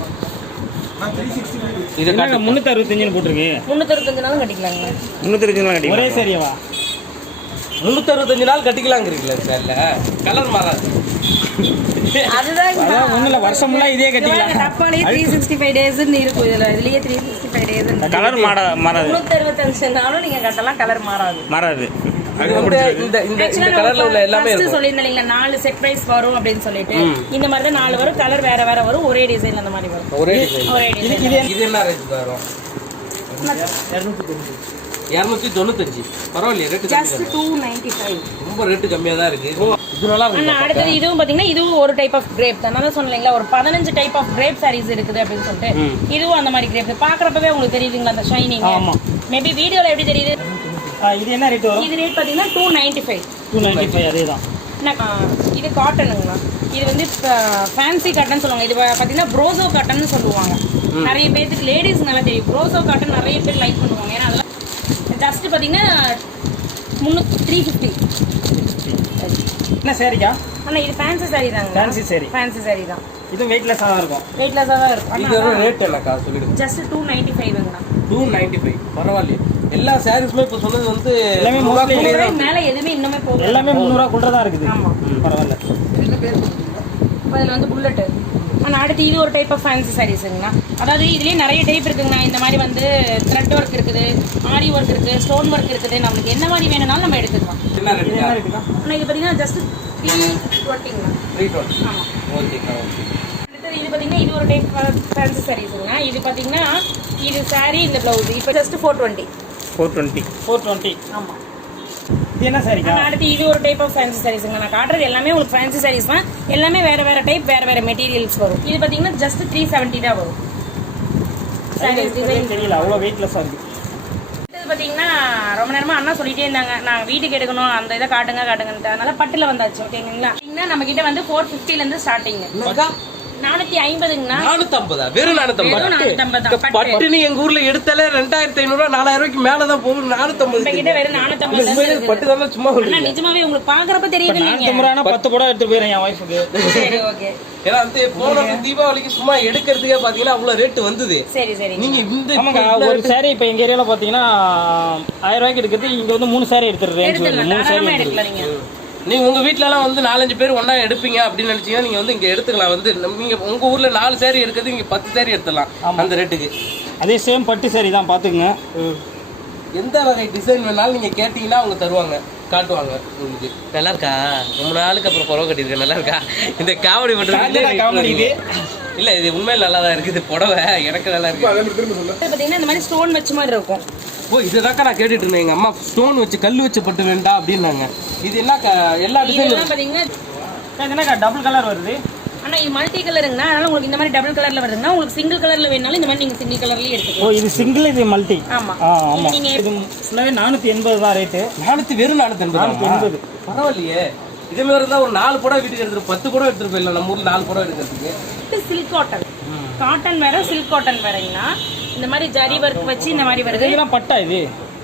இது 365 போட்டுருக்கு. 365 நாளும் கட்டிக்கலாங்க. 365 நாள் கட்டிக்கலாம். ஒரே சரியாவா? 365 நாள் கட்டிக்கலாங்கிறீங்களா சார்ல? கலர் மாறாது. அதுதான் ஒண்ணுல வருஷம் ஃபுல்லா இதே கட்டிக்கலாம். டப்பாலே 365 டேஸ் இருக்கும். இதுலயே 365 65 days கலர் மாறாது 365 நாளும் நீங்க கட்டலாம், கலர் மாறாது. மாறாது. இது வந்து இந்த கலர்ல உள்ள எல்லாமே இருக்கும். சொல்லிருந்தீங்க 4 செட் பிரைஸ் வரும் அப்படின்னு சொல்லிட்டு இந்த மாதிரி தான் 4 வரும், கலர் வேற வேற வரும், ஒரே டிசைன் அந்த மாதிரி வரும். ஒரே டிசைன். இது என்ன ரேட் வரும்? 295. பரவாயில்லையே, ரேட் ஜஸ்ட் 295. ரொம்ப ரேட் கம்மியா தான் இருக்கு. இது நல்லா இருக்கு. அடுத்தது இதுவும் பாத்தீங்கன்னா இதுவும் ஒரு டைப் ஆஃப் கிரேப் தான். நான் சொன்னீங்களா ஒரு 15 டைப் ஆஃப் கிரேப் சாரீஸ் இருக்குது அப்படின்னு சொல்லிட்டு இதுவும் அந்த மாதிரி கிரேப். பாக்குறப்பவே உங்களுக்கு தெரியுதுங்களா அந்த ஷைனிங்? ஆமா. மேபி வீடியோல எப்படி தெரியுது? இது என்ன ரேட் வரும்? இது ரேட் பாத்தீங்கன்னா 295. 295 அதேதான். இது காட்டனுங்களா? இது வந்து ஃபேன்சி காட்டன் சொல்லுவாங்க. இது பாத்தீங்கன்னா ப்ரோசோ காட்டன் சொல்லுவாங்க. நிறைய பேருக்கு லேடிஸ் நல்லா தெரியும். ப்ரோசோ காட்டன் நிறைய பேர் லைக் பண்ணுவாங்க. ஏன்னா அதெல்லாம் ஜஸ்ட் பாத்தீங்கன்னா 350. என்ன சாரிக்கா? ஆனா இது ஃபேன்சி சாரி தாங்க. Fancy sorry. ஃபேன்சி சாரி தான். இது வெயிட்லெஸ்ஸா தான் இருக்கும். வெயிட்லெஸ்ஸா தான் இருக்கும். இது ரேட் என்னக்கா சொல்லிடுங்க. ஜஸ்ட் 295ங்கண்ணா. 295. பரவாயில்லையே. எல்லா சாரீஸ்மே இப்ப சொன்னது வந்து எல்லாமே மோஸ்ட்லி மேல எதுவுமே இன்னுமே போகுது. எல்லாமே 300 குள்ள தான் இருக்குது. ஆமா. பரவாயில்ல. என்ன பேர்? அதுல வந்து புல்லட். ஆனா அடுத்து இது ஒரு டைப் ஆஃப் ஃபேன்சி சாரீஸ்ங்கண்ணா. அதாவது இதுலயே நிறைய டைப் இருக்குங்கண்ணா. இந்த மாதிரி வந்து த்ரெட் ஒர்க் இருக்குது, ஆரி ஒர்க் இருக்கு, ஸ்டோன் ஒர்க் இருக்குது. நமக்கு என்ன மாதிரி வேணும்னாலும் நம்ம எடுத்துக்கலாம். என்ன ரேட்? என்ன ரேட்டுக்கா? ஆனா இது பாத்தீங்கன்னா ஜஸ்ட் 320ங்கண்ணா. 320. ஆமா. ஓகேக்கா, ஓகே. அடுத்தது இது பாத்தீங்கன்னா இது ஒரு டைப் ஃபேன்சி சாரீஸ்ங்கண்ணா. இது பாத்தீங்கன்னா இது சாரி, இந்த பிளவுஸ் இப்போ ஜஸ்ட் 420. 420. ஆமா. இது என்ன சாரிக்கா? அடுத்து இது ஒரு டைப் ஆஃப் ஃபேன்சி சாரீஸ்ங்க. நான் காட்டுறது எல்லாமே உங்களுக்கு ஃபேன்சி சாரீஸ் தான். எல்லாமே வேற வேற டைப், வேற வேற மெட்டீரியல்ஸ் வரும். இது பாத்தீங்கன்னா ஜஸ்ட் 370 தான் வரும். சாரீஸ் டிசைன் தெரியல, அவ்வளவு வெயிட்லெஸ்ஸா இருக்கு. இது பாத்தீங்கன்னா ரொம்ப நேரமா அண்ணா சொல்லிட்டே இருந்தாங்க, நான் வீட்டுக்கு எடுக்கணும் அந்த இதை காட்டுங்கன்ட்டு. அதனால பட்டுல வந்தாச்சு. ஓகேங்களா? நம்ம கிட்ட வந்து 450ல இருந்து ஸ்டார்டிங். 450ங்கண்ணா. 450. வெறும் 450. பட்டுன்னு எங்க ஊர்ல எடுத்தாலே 2500 4000 ரூபாய்க்கு மேலதான் போகும். 450 கிட்ட வெறும் 450. பட்டு தான் சும்மா நிஜமாவே உங்களுக்கு பாக்குறப்ப தெரியுது. நீங்க 10 கூட எடுத்து போயிறேன் என் வைஃபுக்கு. சரி, ஓகே. ஏன்னா வந்து போன தீபாவளிக்கு சும்மா எடுக்கிறதுக்கே பாத்தீங்கன்னா அவ்வளவு ரேட் வந்தது. சரி சரி. நீங்க இந்த ஆமாங்க, ஒரு சாரி இப்ப எங்க ஏரியால பாத்தீங்கன்னா 1000 ரூபாய்க்கு எடுக்கிறது இங்க வந்து 3 சாரி எடுத்துறேன். 3 சாரி எடுக்கலாம் நீங்க. நீங்க உங்க வீட்ல எல்லாம் வந்து 4-5 பேர் ஒண்ணா எடுப்பீங்க அப்படின்னு நினைச்சீங்கன்னா நீங்க வந்து இங்க எடுத்துக்கலாம். வந்து நீங்க உங்க ஊர்ல 4 சாரி எடுக்கிறது இங்க 10 சாரி எடுத்துடலாம் அந்த ரேட்டுக்கு. அதே சேம் பட்டு சாரி தான், பாத்துக்குங்க. எந்த வகை டிசைன் வேணாலும் நீங்க கேட்டீங்கன்னா அவங்க தருவாங்க, காட்டுவாங்க உங்களுக்கு. நல்லா இருக்கா? ரொம்ப நாளுக்கு அப்புறம் புடவை கட்டியிருக்கேன். நல்லா இருக்கா? இந்த காமெடி பண்றது இல்ல, இது உண்மையில நல்லா தான் இருக்குது. புடவை எனக்கு நல்லா இருக்கு. பாத்தீங்கன்னா இந்த மாதிரி ஸ்டோன் வச்ச மாதிரி இருக்கும். ஓ, இதுதாக்கா நான் கேட்டுட்டு இருந்தேன். எங்க அம்மா ஸ்டோன் வச்சு கல் வச்சு பட்டு வேண்டாம் அப்படின்னாங்க. இது என்ன எல்லா டிசைனும் பாத்தீங்கன்னா டபுள் கலர் வருது. ஆனா இது மல்டி கலருங்கண்ணா. அதனால உங்களுக்கு இந்த மாதிரி டபுள் கலர்ல வருதுங்கன்னா, உங்களுக்கு சிங்கிள் கலர்ல வேணாலும் இந்த மாதிரி நீங்க சிங்கிள் கலர்லயே எடுத்துக்கலாம். ஓ, இது சிங்கிள், இது மல்டி. ஆமா. ஆமா. நீங்க இது ஃபுல்லாவே 480 தான் ரேட். வெறும் 480. பரவாயில்லையே. இதே மாதிரி தான் ஒரு 4 புடவை வீட்டுக்கு எடுத்துட்டு 10 புடவை எடுத்துட்டு போயிடலாம். நம்ம ஊர்ல 4 புடவை எடுக்கிறதுக்கு. Silk cotton. காட்டன் வேற, சில்க் காட்டன் வேறங்கண்ணா. இந்த மாதிரி ஜரி ஒர்க் வச்சு இந்த மாதிரி வருது. இதெல்லாம் பட்டா இது?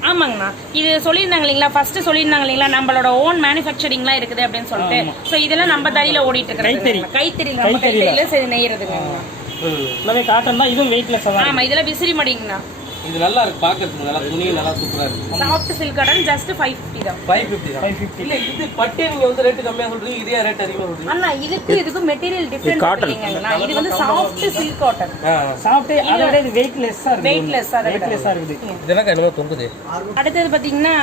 ஆமாங்கண்ணா. இது சொல்லியிருந்தாங்க இல்லைங்களா, ஃபர்ஸ்ட் சொல்லியிருந்தாங்க இல்லைங்களா, நம்மளோட ஓன் மேனுஃபேக்சரிங்லாம் இருக்குது அப்படின்னு சொல்லிட்டு. ஸோ இதெல்லாம் நம்ம தறியில ஓடிட்டு இருக்கிறது. கைத்தறியில சரி நெய்யறதுங்க. காட்டன் தான். இதுவும் வெயிட்லெஸ் தான். ஆமா, இதெல்லாம் விசிறி மடிங்கண்ணா. இது நல்லா இருக்கு பாக்கிறதுக்கு. நல்லா துணி நல்லா சூப்பரா இருக்கு. சாஃப்ட் சில்க் காட்டன் ஜஸ்ட் 550 தான். 550. இல்ல இது பட்டே நீங்க வந்து ரேட் கம்மியா சொல்றீங்க, இதே ரேட் அதிகமா சொல்றீங்க. அண்ணா இதுக்கு மெட்டீரியல் டிஃபரண்ட் இருக்குங்கண்ணா. இது வந்து சாஃப்ட் சில்க் காட்டன். சாஃப்ட், அதோட இது வெயிட்லெஸ்ஸா இருக்கு. வெயிட்லெஸ்ஸா இருக்குது. இதெல்லாம் என்னமோ தொங்குது. அடுத்தது பாத்தீங்கன்னா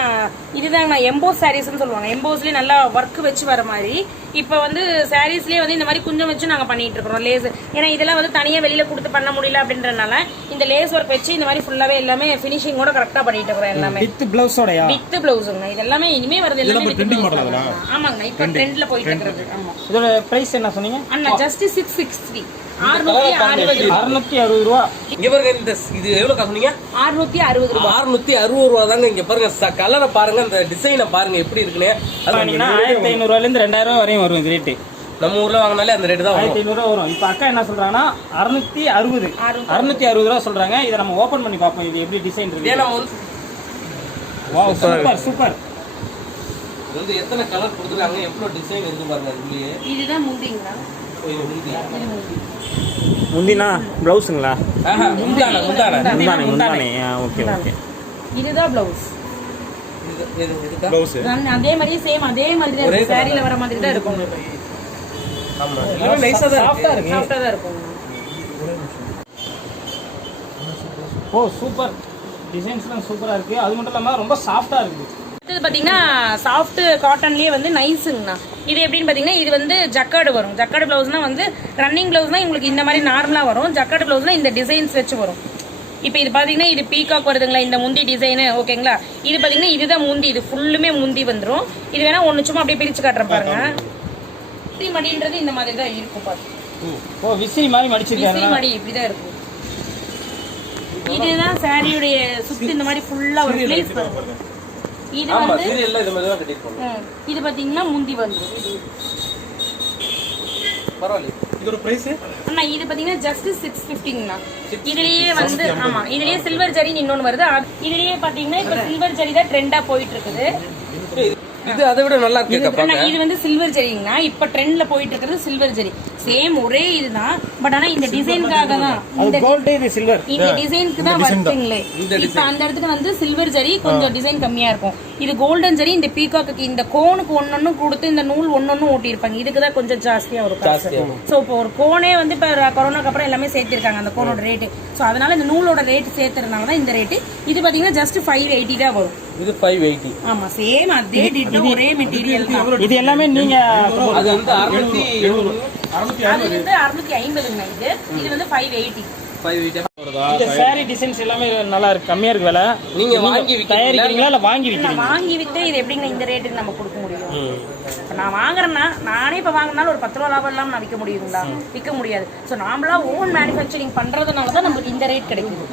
இதுதாங்கண்ணா எம்போஸ் சாரீஸ்னு சொல்லுவாங்க. எம்போஸ்லயே நல்லா ஒர்க் வச்சு வர மாதிரி. இப்போ வந்து சாரீஸ்லயே வந்து இந்த மாதிரி குஞ்சம் வச்சு நாங்க பண்ணிட்டு இருக்கோம் லேஸ். ஏன்னா இதெல்லாம் வந்து தனியா வெளியில கொடுத்து பண்ண முடியல அப்படின்றதுனால இந்த லேஸ் ஒர்க் வச்சு இந்த மாதிரி ஃபுல்லாவே எல்லாமே ஃபினிஷிங் கூட கரெக்டா பண்ணிட்டு இருக்கோம். எல்லாமே வித் பிளவுஸோடயா? வித் பிளவுஸ்ங்க. இது எல்லாமே இனிமே வருது. எல்லாமே ட்ரெண்டிங் மாடல். ஆமாங்க, இப்போ ட்ரெண்ட்ல போயிட்டு இருக்குது. ஆமா. இதோட பிரைஸ் என்ன சொன்னீங்க அண்ணா? ஜஸ்ட் 660. 660 ரூபா. இங்க பாருங்க, இந்த இது எவ்வளவு காசுனீங்க? 660 ரூபாய். 660 ரூபா தாங்க. இங்க பாருங்க, கலரை பாருங்க, அந்த டிசைனை பாருங்க எப்படி இருக்குன்னு. 1500 ரூபாயில இருந்து 2000 வரையும் வரும் இந்த ரேட்டு. நம்ம ஊர்ல வாங்கினாலே அந்த ரேட்டு தான் 1500 ரூபா வரும். இப்ப அக்கா என்ன சொல்றாங்கன்னா 660 ரூபா சொல்றாங்க. இதை நம்ம ஓபன் பண்ணி பார்ப்போம், இது எப்படி டிசைன் இருக்கு. Wow, super super. இது வந்து எத்தனை கலர் கொடுத்துருக்காங்க, எவ்வளவு டிசைன் இருக்கு பாருங்க. அதுலயே இதுதான் முந்திங்களா? முந்தினா பிளவுஸுங்களா? முந்தானே. Okay okay. இதுதான் பிளவுஸ். ப்ளவுஸ் அதே மாதிரி சேம் அதே மாதிரி தான் இருக்கும். சாரில வர மாதிரி தான் இருக்கும். ஆமா, எல்லாமே நைஸா தான் இருக்கு. சாஃப்ட்டா தான் இருக்கும். ஓ சூப்பர், டிசைன்ஸ்லாம் சூப்பராக இருக்குது. அது மட்டும் இல்லாமல் ரொம்ப சாஃப்டாக இருக்குது. இது பார்த்தீங்கன்னா சாஃப்ட் காட்டன்லேயே வந்து நைஸுங்கண்ணா. இது எப்படின்னு பார்த்தீங்கன்னா இது வந்து ஜக்கார்டு வரும். ஜக்கார்டு ப்ளவுஸ்னா வந்து ரன்னிங் ப்ளவுஸ்னா உங்களுக்கு இந்த மாதிரி நார்மலாக வரும். ஜக்கார்டு ப்ளவுஸ்னா இந்த டிசைன்ஸ் வச்சு வரும். இப்போ இது பார்த்தீங்கன்னா இது பீகாக் வருதுங்களா, இந்த முந்தி டிசைனு ஓகேங்களா. இது பார்த்தீங்கன்னா இதுதான் முந்தி, இது ஃபுல்லுமே முந்தி வந்துடும். இது வேணா ஒன்று சும்மா அப்படியே பிரித்து காட்டுறேன் பாருங்க. விசிறி மடின்றது இந்த மாதிரி தான் இருக்கும் பாருங்க. ஓ விசிறி மாதிரி மடிச்சிருக்காங்க. விசிறி மடி இப்படி தான் இருக்கும். இதுதான் சாரியுடைய சுற்றி இந்த மாதிரி ஃபுல்லாக ஒரு பிளேஸ் வரும். இது வந்து இது பாத்தீங்கன்னா முந்தி வந்துடும். இது ஒரு பிரைஸ் அண்ணா இது பாத்தீங்கன்னா ஜஸ்ட் 650ங்கண்ணா. இதுலயே வந்து ஆமா இதுலயே சில்வர் ஜரி இன்னொன்னு வருது. இதுலயே பாத்தீங்கன்னா இப்ப சில்வர் ஜரி தான் ட்ரெண்டா போயிட்டு இருக்குது. இது அதை விட நல்லா இருக்கு. இது வந்து சில்வர் ஜரிங்கண்ணா. இப்ப ட்ரெண்ட்ல போயிட்டு இருக்கிறது சில்வர் ஜரி. சேம் ஒரே இதுதான். பட் ஆனா இந்த டிசைனுக்காக தான் இந்த கோல்டு, இது சில்வர். இந்த டிசைனுக்கு தான் வர்த்திங்களே. இப்ப அந்த இடத்துக்கு வந்து சில்வர் ஜரி கொஞ்சம் டிசைன் கம்மியா இருக்கும். இது கோல்டன் ஜரி. இந்த பீகாக்கு இந்த கோனுக்கு ஒன்னொன்னு கொடுத்து இந்த நூல் ஒன்னொன்னு ஓட்டி இருப்பாங்க. இதுக்கு தான் கொஞ்சம் ஜாஸ்தியா வரும் காசு. சோ இப்போ ஒரு கோனே வந்து இப்ப கொரோனாக்கு அப்புறம் எல்லாமே சேர்த்திருக்காங்க அந்த கோனோட ரேட்டு. சோ அதனால இந்த நூலோட ரேட் சேர்த்துறதுனால தான் இந்த ரேட்டு. இது பாத்தீங்கன்னா ஜஸ்ட் 580 தான் வரும். இது 580. ஆமா சேம் அதே டிட்டோ ஒரே மெட்டீரியல் தான். இது எல்லாமே நீங்க அது வந்து 670 அது வந்து 650ங்க. இது வந்து 580. இந்த சாரி டிசைன்ஸ் எல்லாமே நல்லா இருக்கு, கம்மியா இருக்கு விலை. நீங்க வாங்கி தயாரிக்கிறீங்களா இல்ல வாங்கி விக்கிறீங்களா? வாங்கி வித்து இது எப்படிங்க இந்த ரேட்டுக்கு நம்ம கொடுக்க முடியும்? இப்ப நான் வாங்குறேன்னா நானே இப்ப வாங்கினாலும் ஒரு 10 ரூபா லாபம் இல்லாம நான் விற்க முடியுங்களா? விற்க முடியாது. சோ நாமளா ஓன் மேனுஃபேக்சரிங் பண்றதுனால தான் நமக்கு இந்த ரேட் கிடைக்குது.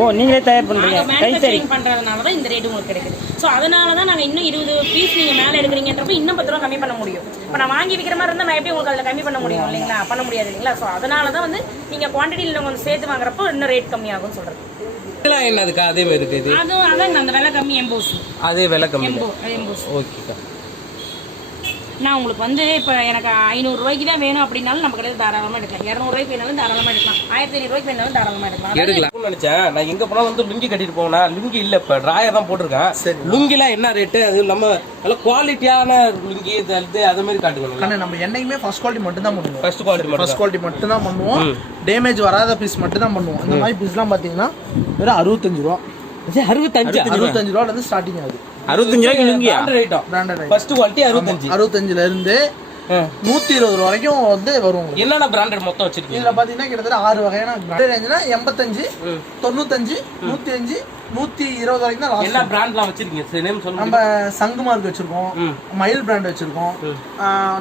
ஓ நீங்களே தயார் பண்றீங்க, மேனுஃபேக்சரிங் பண்றதுனால தான் இந்த ரேட் உங்களுக்கு கிடைக்குது. சோ அதனால தான் நாங்க இன்னும் 20 பீஸ் நீங்க மேல எடுக்கிறீங்கன்றப்ப இன்னும் 10 ரூபா கம்மி பண்ண முடியும். இப்ப நான் வாங்கி விக்கிற மாதிரி இருந்தா நான் எப்படி உங்களுக்கு அதுல கம்மி பண்ண முடியும் இல்லைங்களா? பண்ண முடியாது இல்லைங்களா? சோ அதனால தான் வந்து நீங்க குவான்டிட்டியில கொஞ்சம் சேர்த்து வாங்குறப்போ இன்னும் ரேட் கம்மியாகும் சொல்றேன். இதெல்லாம் என்னதுக்கா அதே மாதிரி இருக்குது? அதான் அந்த விலை கம்மி எம்போஸ். அதே விலை கம்மி எம்போஸ். ஓகேக்கா. நான் உங்களுக்கு வந்து இப்போ எனக்கு 500 ரூபாய்க்கு தான் வேணும் அப்படின்னாலும் நம்ம கடையில் தாராளமாக எடுக்கலாம். 200 ரூபாய்க்கு வேணாலும் தாராளமாக எடுக்கலாம். 1500 ரூபாய்க்கு வேணாலும் தாராளமாக எடுக்கலாம் நினைச்சேன். நான் எங்க போனா வந்து லுங்கி கட்டிட்டு போனா லுங்கி இல்ல, இப்ப டிராயர் தான் போட்டிருக்கேன். லுங்கிலாம் என்ன ரேட்டு? அது நம்ம நல்ல குவாலிட்டியான லுங்கி அது மாதிரி காட்டுக்கணும். நம்ம என்னைக்குமே ஃபர்ஸ்ட் குவாலிட்டி மட்டும் தான் பண்ணுவோம். ஃபர்ஸ்ட் குவாலிட்டி மட்டும் தான் பண்ணுவோம். டேமேஜ் வராத பீஸ் மட்டும் தான் பண்ணுவோம். இந்த மாதிரி பீஸ்லாம் பாத்தீங்கன்னா வெறும் 65 ரூபா. 65 ரூபால இருந்து ஸ்டார்டிங் ஆகுது. 65 ரூபாய்க்கு லுங்கியா? Branded item. ஃபர்ஸ்ட் குவாலிட்டி 65ல இருந்து 120 ரூபா வரைக்கும் வந்து வரும். என்னென்ன பிராண்டட் மொத்தம் வச்சிருக்கீங்க? இதுல பாத்தீங்கன்னா கிட்டத்தட்ட 6 வகையான பிராண்டட் ரேஞ்ச்னா 85, 95, 105, 120 வரைக்கும் தான் லாஸ்ட். என்ன பிராண்ட்லாம் வச்சிருக்கீங்க? சரி நேம் சொல்லுங்க. நம்ம சங்குமார்க் வச்சிருக்கோம், மயில் பிராண்ட் வச்சிருக்கோம்,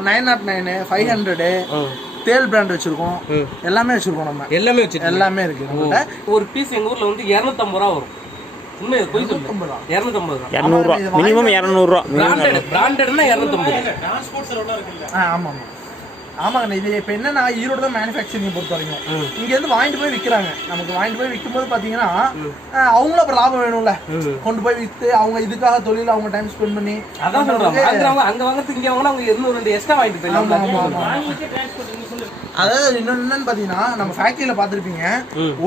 909, 500, தேல் பிராண்ட் வச்சிருக்கோம். எல்லாமே வச்சிருக்கோம். நம்ம எல்லாமே இருக்கு நம்மகிட்ட. ஒரு பீஸ் எங்க ஊர்ல வந்து 250 ரூபா வரும். உண்மை போய் சொல்லு. 250 ரூபா. 200 ரூபா மினிமம். 200 ரூபா பிராண்டட்னா 250. டிரான்ஸ்போர்ட் செலவுலாம் இருக்குல்ல. ஆமாங்க. இது இப்ப என்னன்னா ஈரோடு தான் மேனுஃபேக்சரிங் பொறுத்த வரைக்கும் இங்க இருந்து வாங்கிட்டு போய் விக்கிறாங்க. நமக்கு வாங்கிட்டு போய் விற்கும் போது பாத்தீங்கன்னா அவங்களும் அப்புறம் லாபம் வேணும்ல. கொண்டு போய் வித்து அவங்க இதுக்காக தொழில அவங்க டைம் ஸ்பெண்ட் பண்ணி அதான் சொல்றாங்க. அங்க வாங்குறதுக்கு இங்க வாங்கினா அவங்க 200 எக்ஸ்ட்ரா வாங்கிட்டு போயிடலாம். அதாவது இன்னொன்னு பாத்தீங்கன்னா நம்ம ஃபேக்டரியில பாத்துருப்பீங்க,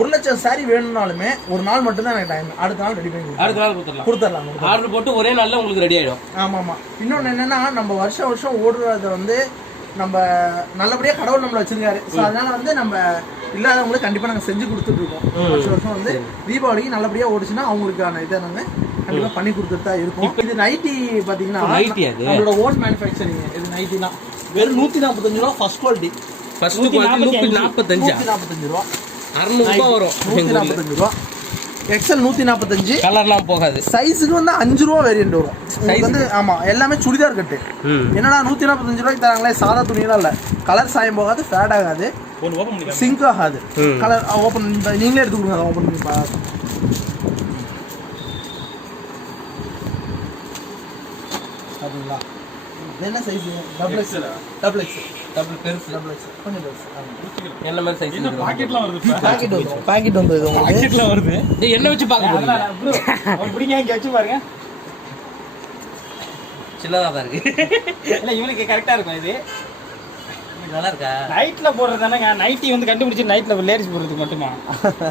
1 லட்சம் சாரி வேணும்னாலுமே ஒரு நாள் மட்டும் தான் எனக்கு டைம். அடுத்த நாள் ரெடி பண்ணி அடுத்த நாள் கொடுத்துடலாம். ஆர்டர் போட்டு ஒரே நாள்ல உங்களுக்கு ரெடி ஆயிடும். ஆமா. இன்னொன்னு என்னன்னா நம்ம வருஷம் ஓடுறத வந்து நம்ம நல்லபடியா கடவுள் நம்மள வச்சிருக்காரு. ஸோ அதனால வந்து நம்ம இல்லாதவங்களுக்கு கண்டிப்பா நாங்க செஞ்சு கொடுத்துட்டு இருக்கோம். வருஷம் வந்து தீபாவளிக்கு நல்லபடியா ஓடிச்சுன்னா அவங்களுக்கான இதை நாங்க கண்டிப்பா பண்ணி கொடுத்துட்டு தான் இருக்கோம். இது நைட்டி பாத்தீங்கன்னா நம்மளோட ஓன் மேனுஃபேக்சரிங். இது நைட்டி தான் வெறும் 145 ரூபா. ஃபர்ஸ்ட் குவாலிட்டி 145 ரூபா. 600 ரூபா வரும். 145 ரூபா. எக்ஸல் 145. கலர்லாம் போகாது. சைஸுக்கு வந்து 5 ரூபா வேரியன்ட் வரும். உங்களுக்கு வந்து ஆமா எல்லாமே சுடிதார் கட்டு. என்னன்னா 145 ரூபாய்க்கு தராங்களே, சாதா துணியெல்லாம் இல்ல. கலர் சாயம் போகாது, ஃபேட் ஆகாது, சிங்க் ஆகாது. கலர் ஓபன் நீங்களே எடுத்து கொடுங்க. அதை ஓபன் பண்ணி பாத்தீங்களா? என்ன சைஸ்? Double XL. டபுள் பெருசு. கொஞ்சம் பெருசு. என்ன மாதிரி சைஸ்? என்ன பாக்கெட்லாம் வருது? பாக்கெட் வந்து இது உங்களுக்கு பாக்கெட்லாம் வருது. என்ன வச்சு பார்க்க போறீங்க? அப்படிங்க இங்க வச்சு பாருங்க. சின்னதா தான் இருக்கு. இல்ல இவனுக்கு கரெக்டா இருக்கும். இது நல்லா இருக்கா? நைட்ல போடுறதானங்க. நைட்டி வந்து கண்டுபிடிச்சு நைட்ல லேடிஸ் போடுறதுக்கு மட்டுமா?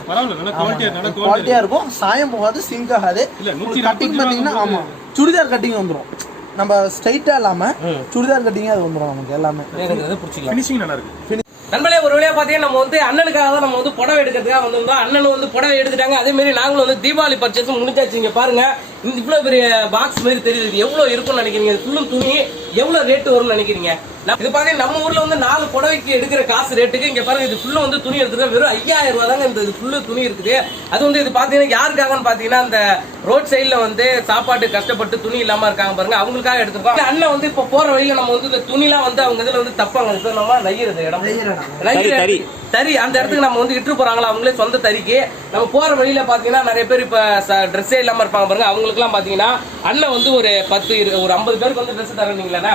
பரவாயில்ல, நல்ல குவாலிட்டியா இருக்கும். சாயம் போகாது, சிங்க் ஆகாது. இல்ல கட்டிங் பாத்தீங்கன்னா ஆமா சுடிதார் கட்டிங் வந்துரும். நம்ம ஸ்ட்ரைட்டா இல்லாம சுடிதார் கட்டிங் அது வந்துரும் நமக்கு எல்லாமே. எனக்கு அது பிடிச்சிக்கலாம். ஃபினிஷிங் நல்லா இருக்கு. நண்பர்களே, ஒரு வழியா பாத்தீங்கன்னா நம்ம வந்து அண்ணனுக்காக தான் நம்ம வந்து புடவை எடுக்கிறதுக்காக வந்திருந்தோம். அண்ணன் வந்து புடவை எடுத்துட்டாங்க. அதே மாதிரி நாங்களும் வந்து தீபாவளி பர்ச்சேஸ் முடிஞ்சாச்சு. இங்க பாருங்க, இந்த இவ்வளவு பெரிய பாக்ஸ் மாதிரி தெரியுது. எவ்வளவு இருக்கும்னு நினைக்கிறீங்க? ஃபுல்லும் துணி எவ்வளவு ரேட் வரும்னு நினைக்கிறீங்க? இது பாத்தீங்கன்னா நம்ம ஊர்ல வந்து 4 புடவைக்கு எடுக்கிற காசு ரேட்டுக்கு இங்க பாருங்க, இது ஃபுல்லும் வந்து துணி எடுத்துக்க வெறும் 5000 ரூபாய் தாங்க இந்த ஃபுல்லு துணி இருக்குது. அது வந்து இது பாத்தீங்கன்னா யாருக்காகன்னு பாத்தீங்கன்னா அந்த ரோட் சைட்ல வந்து சாப்பாட்டு கஷ்டப்பட்டு துணி இல்லாம இருக்காங்க பாருங்க, அவங்களுக்காக எடுத்துருக்கோம். அண்ணன் வந்து இப்ப போற வழியில நம்ம வந்து இந்த துணிலாம் வந்து அவங்க இதுல வந்து தப்பாங்க. இப்ப நம்ம நெய்யறது இடம் தறி அந்த இடத்துக்கு நம்ம வந்து இட்டு போறாங்களா, அவங்களே சொந்த தறிக்கு. நம்ம போற வழியில பாத்தீங்கன்னா நிறைய பேர் இப்ப ட்ரெஸ்ஸே இல்லாம இருப்பாங்க பாருங்க, அவங்களுக்கு எல்லாம் பாத்தீங்கன்னா அண்ணன் வந்து ஒரு 50 பேருக்கு வந்து ட்ரெஸ் தரீங்களா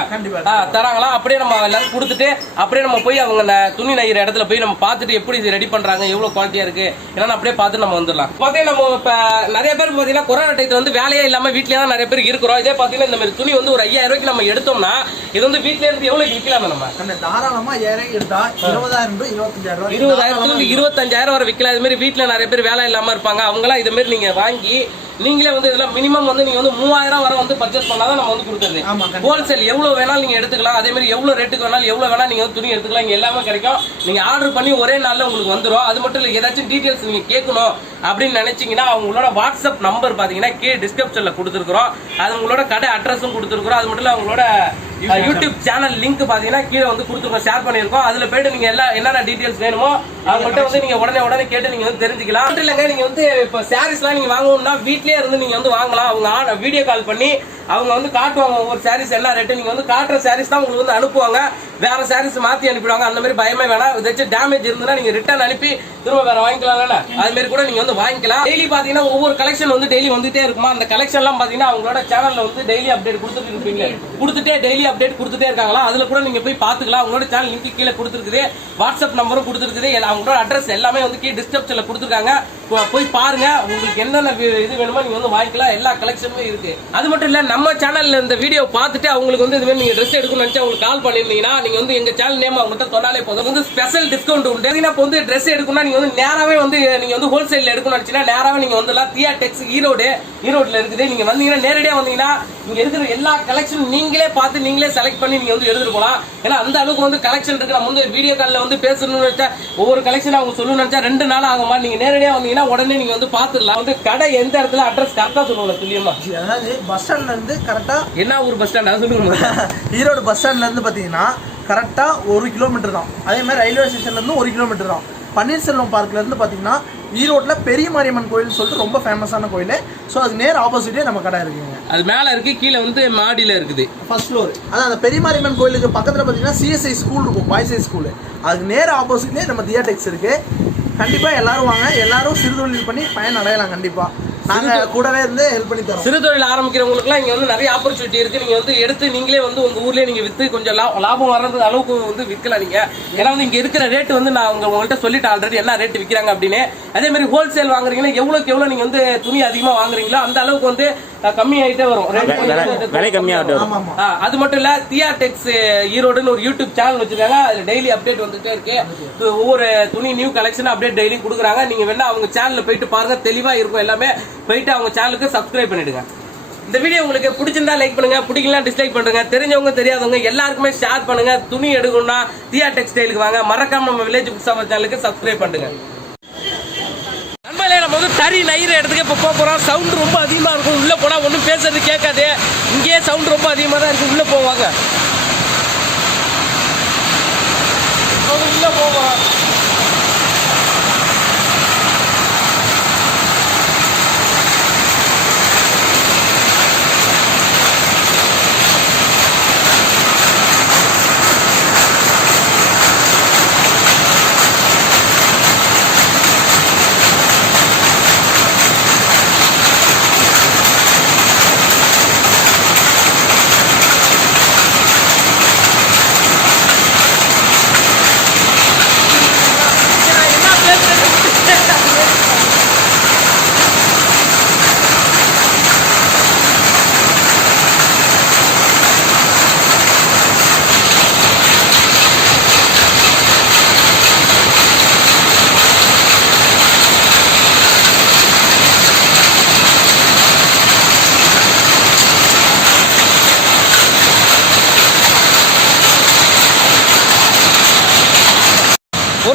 தராங்களா. அப்படியே நம்ம எல்லாரும் கொடுத்துட்டு அப்படியே நம்ம போய் அவங்க துணி நெய்யற இடத்துல போய் நம்ம பார்த்துட்டு எப்படி ரெடி பண்றாங்க, எவ்வளவு குவாலிட்டியா இருக்கு என்னன்னு அப்படியே பார்த்து நம்ம வந்துடலாம். பாத்தீங்கன்னா நம்ம இப்ப நிறைய பேருக்கு பாத்தீங்கன்னா கொரோனா டைத்துல வந்து வேலையே இல்லாம வீட்லயே தான் நிறைய பேர் இருக்கிறோம். இதே பாத்தீங்கன்னா இந்த மாதிரி துணி வந்து ஒரு 5000 ரூபாய்க்கு நம்ம எடுத்தோம்னா இது வந்து வீட்ல இருந்து எவ்வளவு விற்கலாம் நம்ம? தாராளமா 5000 எடுத்தா 20000 to 25000 20,000 25,000 வரை விற்கலாம். இது மாதிரி வீட்டுல நிறைய பேர் வேலை இல்லாம இருப்பாங்க, அவங்க எல்லாம் இது மாதிரி நீங்க வாங்கி நீங்களே வந்து இதெல்லாம் மினிமம் வந்து நீங்க வந்து 3000 வரை வந்து பர்ச்சேஸ் பண்ணாதான் நம்ம வந்து கொடுக்குறது. ஹோல்சேல் எவ்வளவு வேணாலும் நீங்க எடுத்துக்கலாம். அதே மாதிரி எவ்வளவு ரேட்டுக்கு வேணாலும் எவ்வளவு வேணா நீங்க வந்து துணி எடுத்துக்கலாம். இங்க எல்லாமே கிடைக்கும். நீங்க ஆர்டர் பண்ணி ஒரே நாள்ல உங்களுக்கு வந்துடும். அது மட்டும் இல்ல, ஏதாச்சும் டீடைல்ஸ் நீங்க கேட்கணும் அப்படின்னு நினைச்சீங்கன்னா அவங்களோட வாட்ஸ்அப் நம்பர் பாத்தீங்கன்னா கீழே டிஸ்கிரிப்ஷன்ல கொடுத்துருக்கோம். அது உங்களோட கடை அட்ரஸும் கொடுத்துருக்கோம். அது மட்டும் இல்ல அவங்களோட யூடியூப் சேனல் லிங்க் பாத்தீங்கன்னா கீழே வந்து கொடுத்துருக்கோம், ஷேர் பண்ணிருக்கோம். அதுல போயிட்டு நீங்க எல்லாம் என்னென்ன டீடைல்ஸ் வேணுமோ அவங்கள்ட்ட வந்து நீங்க உடனே கேட்டு நீங்க வந்து தெரிஞ்சுக்கலாம். மட்டும் இல்லங்க, நீங்க வந்து இப்ப சாரீஸ் எல்லாம் நீங்க வாங்கணும்னா வீட்லயே இருந்து நீங்க வந்து வாங்கலாம். அவங்க வீடியோ கால் பண்ணி அவங்க வந்து காட்டுவாங்க ஒவ்வொரு சாரீஸ் என்ன ரேட்டு. நீங்க வந்து காட்டுற சாரீஸ் தான் உங்களுக்கு வந்து அனுப்புவாங்க, வேற சாரீஸ் மாத்தி அனுப்பிடுவாங்க. அந்த மாதிரி பயமே வேணாம். ஏதாச்சும் டேமேஜ் இருந்ததுன்னா நீங்க ரிட்டர்ன் அனுப்பி திரும்ப வேற வாங்கிக்கலாம். அது மாதிரி கூட நீங்க வந்து வாங்கிக்கலாம். டெய்லி பாத்தீங்கன்னா ஒவ்வொரு கலெக்ஷன் வந்து டெய்லி வந்துட்டே இருக்குமா. அந்த கலெக்ஷன் எல்லாம் பாத்தீங்கன்னா அவங்களோட சேனல்ல வந்து டெய்லி அப்டேட் கொடுத்துட்டு இருப்பீங்க, கொடுத்துட்டே டெய்லி அப்டேட் கொடுத்துட்டே இருக்காங்களா. அதுல கூட நீங்க போய் பாத்துக்கலாம். அவங்களோட சேனல் லிங்க் கீழே கொடுத்துருக்குது, வாட்ஸ்அப் நம்பரும் கொடுத்துருக்குது, அவங்களோட அட்ரஸ் எல்லாமே வந்து கீழே டிஸ்கிரிப்ஷன்ல கொடுத்துருக்காங்க. போய் பாருங்க, உங்களுக்கு என்னென்ன இது வேணுமோ நீங்க வந்து வாங்கிக்கலாம். எல்லா கலெக்ஷனுமே இருக்கு. அது மட்டும் இல்ல, நம்ம சேனல்ல இந்த வீடியோ பார்த்துட்டு அவங்களுக்கு வந்து இது நீங்க ட்ரெஸ் எடுக்கணும்னு நினைச்சு அவங்களுக்கு கால் பண்ணிருந்தீங்கன்னா நீங்க வந்து எங்க சேனல் நேம் அவங்கள்ட்ட சொன்னாலே போதும், வந்து ஸ்பெஷல் டிஸ்கவுண்ட் உண்டு. இப்போ வந்து ட்ரெஸ் எடுக்கணும்னா நீங்க வந்து நேராவே வந்து நீங்க வந்து ஹோல்சேல்ல எடுக்கணும்னு நினைச்சீங்கன்னா நேராவே நீங்க வந்துலாம். தியா டெக்ஸ் ஈரோடுல இருக்குது. நீங்க வந்தீங்கன்னா நேரடியா வந்தீங்கன்னா இங்க இருக்கிற எல்லா கலெக்ஷன் நீங்களே பார்த்து நீங்களே செலக்ட் பண்ணி நீங்க வந்து எடுத்துட்டு போலாம். ஏன்னா அந்த அளவுக்கு வந்து கலெக்ஷன் இருக்கு. நம்ம வந்து வீடியோ கால்ல வந்து பேசணும்னு நினைச்சா ஒவ்வொரு கலெக்ஷன் அவங்க சொல்லணும்னு நினைச்சா 2 நாள் ஆகுமா. நீங்க நேரடியா வந்தீங்கன்னா உடனே நீங்க வந்து பாத்துக்கலாம். வந்து கடை எந்த இடத்துல அட்ரஸ் கரெக்டா சொல்லுவாங்க துல்லியமா. அதாவது பஸ் ஸ்டாண்ட்ல இருந்து கரெக்டா என்ன ஊர் பஸ் ஸ்டாண்ட் சொல்லுங்க. ஈரோடு பஸ் ஸ்டாண்ட்ல இருந்து பாத்தீங்கன்னா கரெக்டா 1 கிலோமீட்டர் தான். அதே மாதிரி ரயில்வே ஸ்டேஷன்ல இருந்து 1 கிலோமீட்டர் தான். பன்னீர்செல்வம் பார்க்ல இருந்து பாத்தீங்கன்னா ஈரோட்ல பெரிய மாரியம்மன் கோயில் சொல்லிட்டு ரொம்ப ஃபேமஸான கோயில். ஸோ அது நேர் ஆப்போசிட்டே நம்ம கடை இருக்குங்க. அது மேல இருக்கு, கீழே வந்து மாடியில இருக்குது, ஃபர்ஸ்ட் ஃப்ளோர். அதான் அந்த பெரிய மாரியம்மன் கோயிலுக்கு பக்கத்துல பாத்தீங்கன்னா சிஎஸ்ஐ ஸ்கூல் இருக்கும், பாய்ஸ் ஹை ஸ்கூல். அதுக்கு நேர் ஆப்போசிட்லேயே நம்ம தியா டெக்ஸ் இருக்கு. கண்டிப்பா எல்லாரும் வாங்க, எல்லாரும் சிறுதொழில் பண்ணி பயன் அடையலாம். கண்டிப்பா நாங்க கூடவே இருந்து ஹெல்ப் பண்ணி தரோம். சிறு தொழில் ஆரம்பிக்கிறவங்களுக்குலாம் இங்க வந்து நிறைய ஆப்பர்ச்சுனிட்டி இருக்கு. நீங்க வந்து எடுத்து நீங்களே வந்து உங்க ஊர்லயே நீங்க வித்து கொஞ்சம் லாபம் வர்றது அளவுக்கு வந்து விற்கலாம் நீங்க. ஏன்னா வந்து இங்க இருக்கிற ரேட் வந்து நான் உங்கள்கிட்ட சொல்லிட்டு ஆல்ரெடி என்ன ரேட் விற்கிறாங்க அப்படின்னு. அதே மாதிரி ஹோல்சேல் வாங்குறீங்கன்னா எவ்வளவுக்கு எவ்வளவு நீங்க வந்து துணி அதிகமா வாங்குறீங்களோ அந்த அளவுக்கு வந்து கம்மி ஆயிட்டே வரும், விலை கம்மியாகிட்டே வரும். அது மட்டும் இல்ல, தியா டெக்ஸ் ஈரோடுன்னு ஒரு யூடியூப் சேனல் வச்சிருக்காங்க. அதுல டெய்லி அப்டேட் வந்துட்டே இருக்கு. ஒவ்வொரு துணி நியூ கலெக்ஷன் அப்டேட் டெய்லி கொடுக்குறாங்க. நீங்க வேணா அவங்க சேனல்ல போயிட்டு பாருங்க, தெளிவா இருக்கும் எல்லாமே. போயிட்டு அவங்க சேனலுக்கு சப்ஸ்கிரைப் பண்ணிடுங்க. இந்த வீடியோ உங்களுக்கு பிடிச்சிருந்தா லைக் பண்ணுங்க, பிடிக்கலாம் டிஸ்லைக் பண்ணுங்க. தெரிஞ்சவங்க தெரியாதவங்க எல்லாருக்குமே ஷேர் பண்ணுங்க. துணி எடுக்கணும்னா தியா டெக்ஸ்டைலுக்கு வாங்க. மறக்காம நம்ம வில்லேஜ் புக்ஸ் சேனலுக்கு சப்ஸ்கிரைப் பண்ணுங்க. நம்ம வந்து தறி நயிற இடத்துக்கு இப்போ போகிறோம். சவுண்ட் ரொம்ப அதிகமாக இருக்கும். உள்ளே போனால் ஒன்றும் பேசுறது கேட்காது. இங்கேயே சவுண்ட் ரொம்ப அதிகமாக தான் இருக்குது. உள்ளே போவாங்க, உள்ளே போவோம்.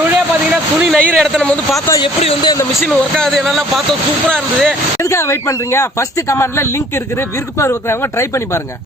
வழியா பாத்தீங்கன்னா துணி நெய்கிற இடத்த நம்ம வந்து பார்த்தா எப்படி வந்து அந்த மிஷின் ஒர்க் ஆகுது என்னெல்லாம் பார்த்தோம். சூப்பரா இருந்தது. எதுக்காக வெயிட் பண்றீங்க? ஃபர்ஸ்ட் கமெண்ட்ல லிங்க் இருக்குது. விருப்பம் இருக்கிறவங்க ட்ரை பண்ணி பாருங்க.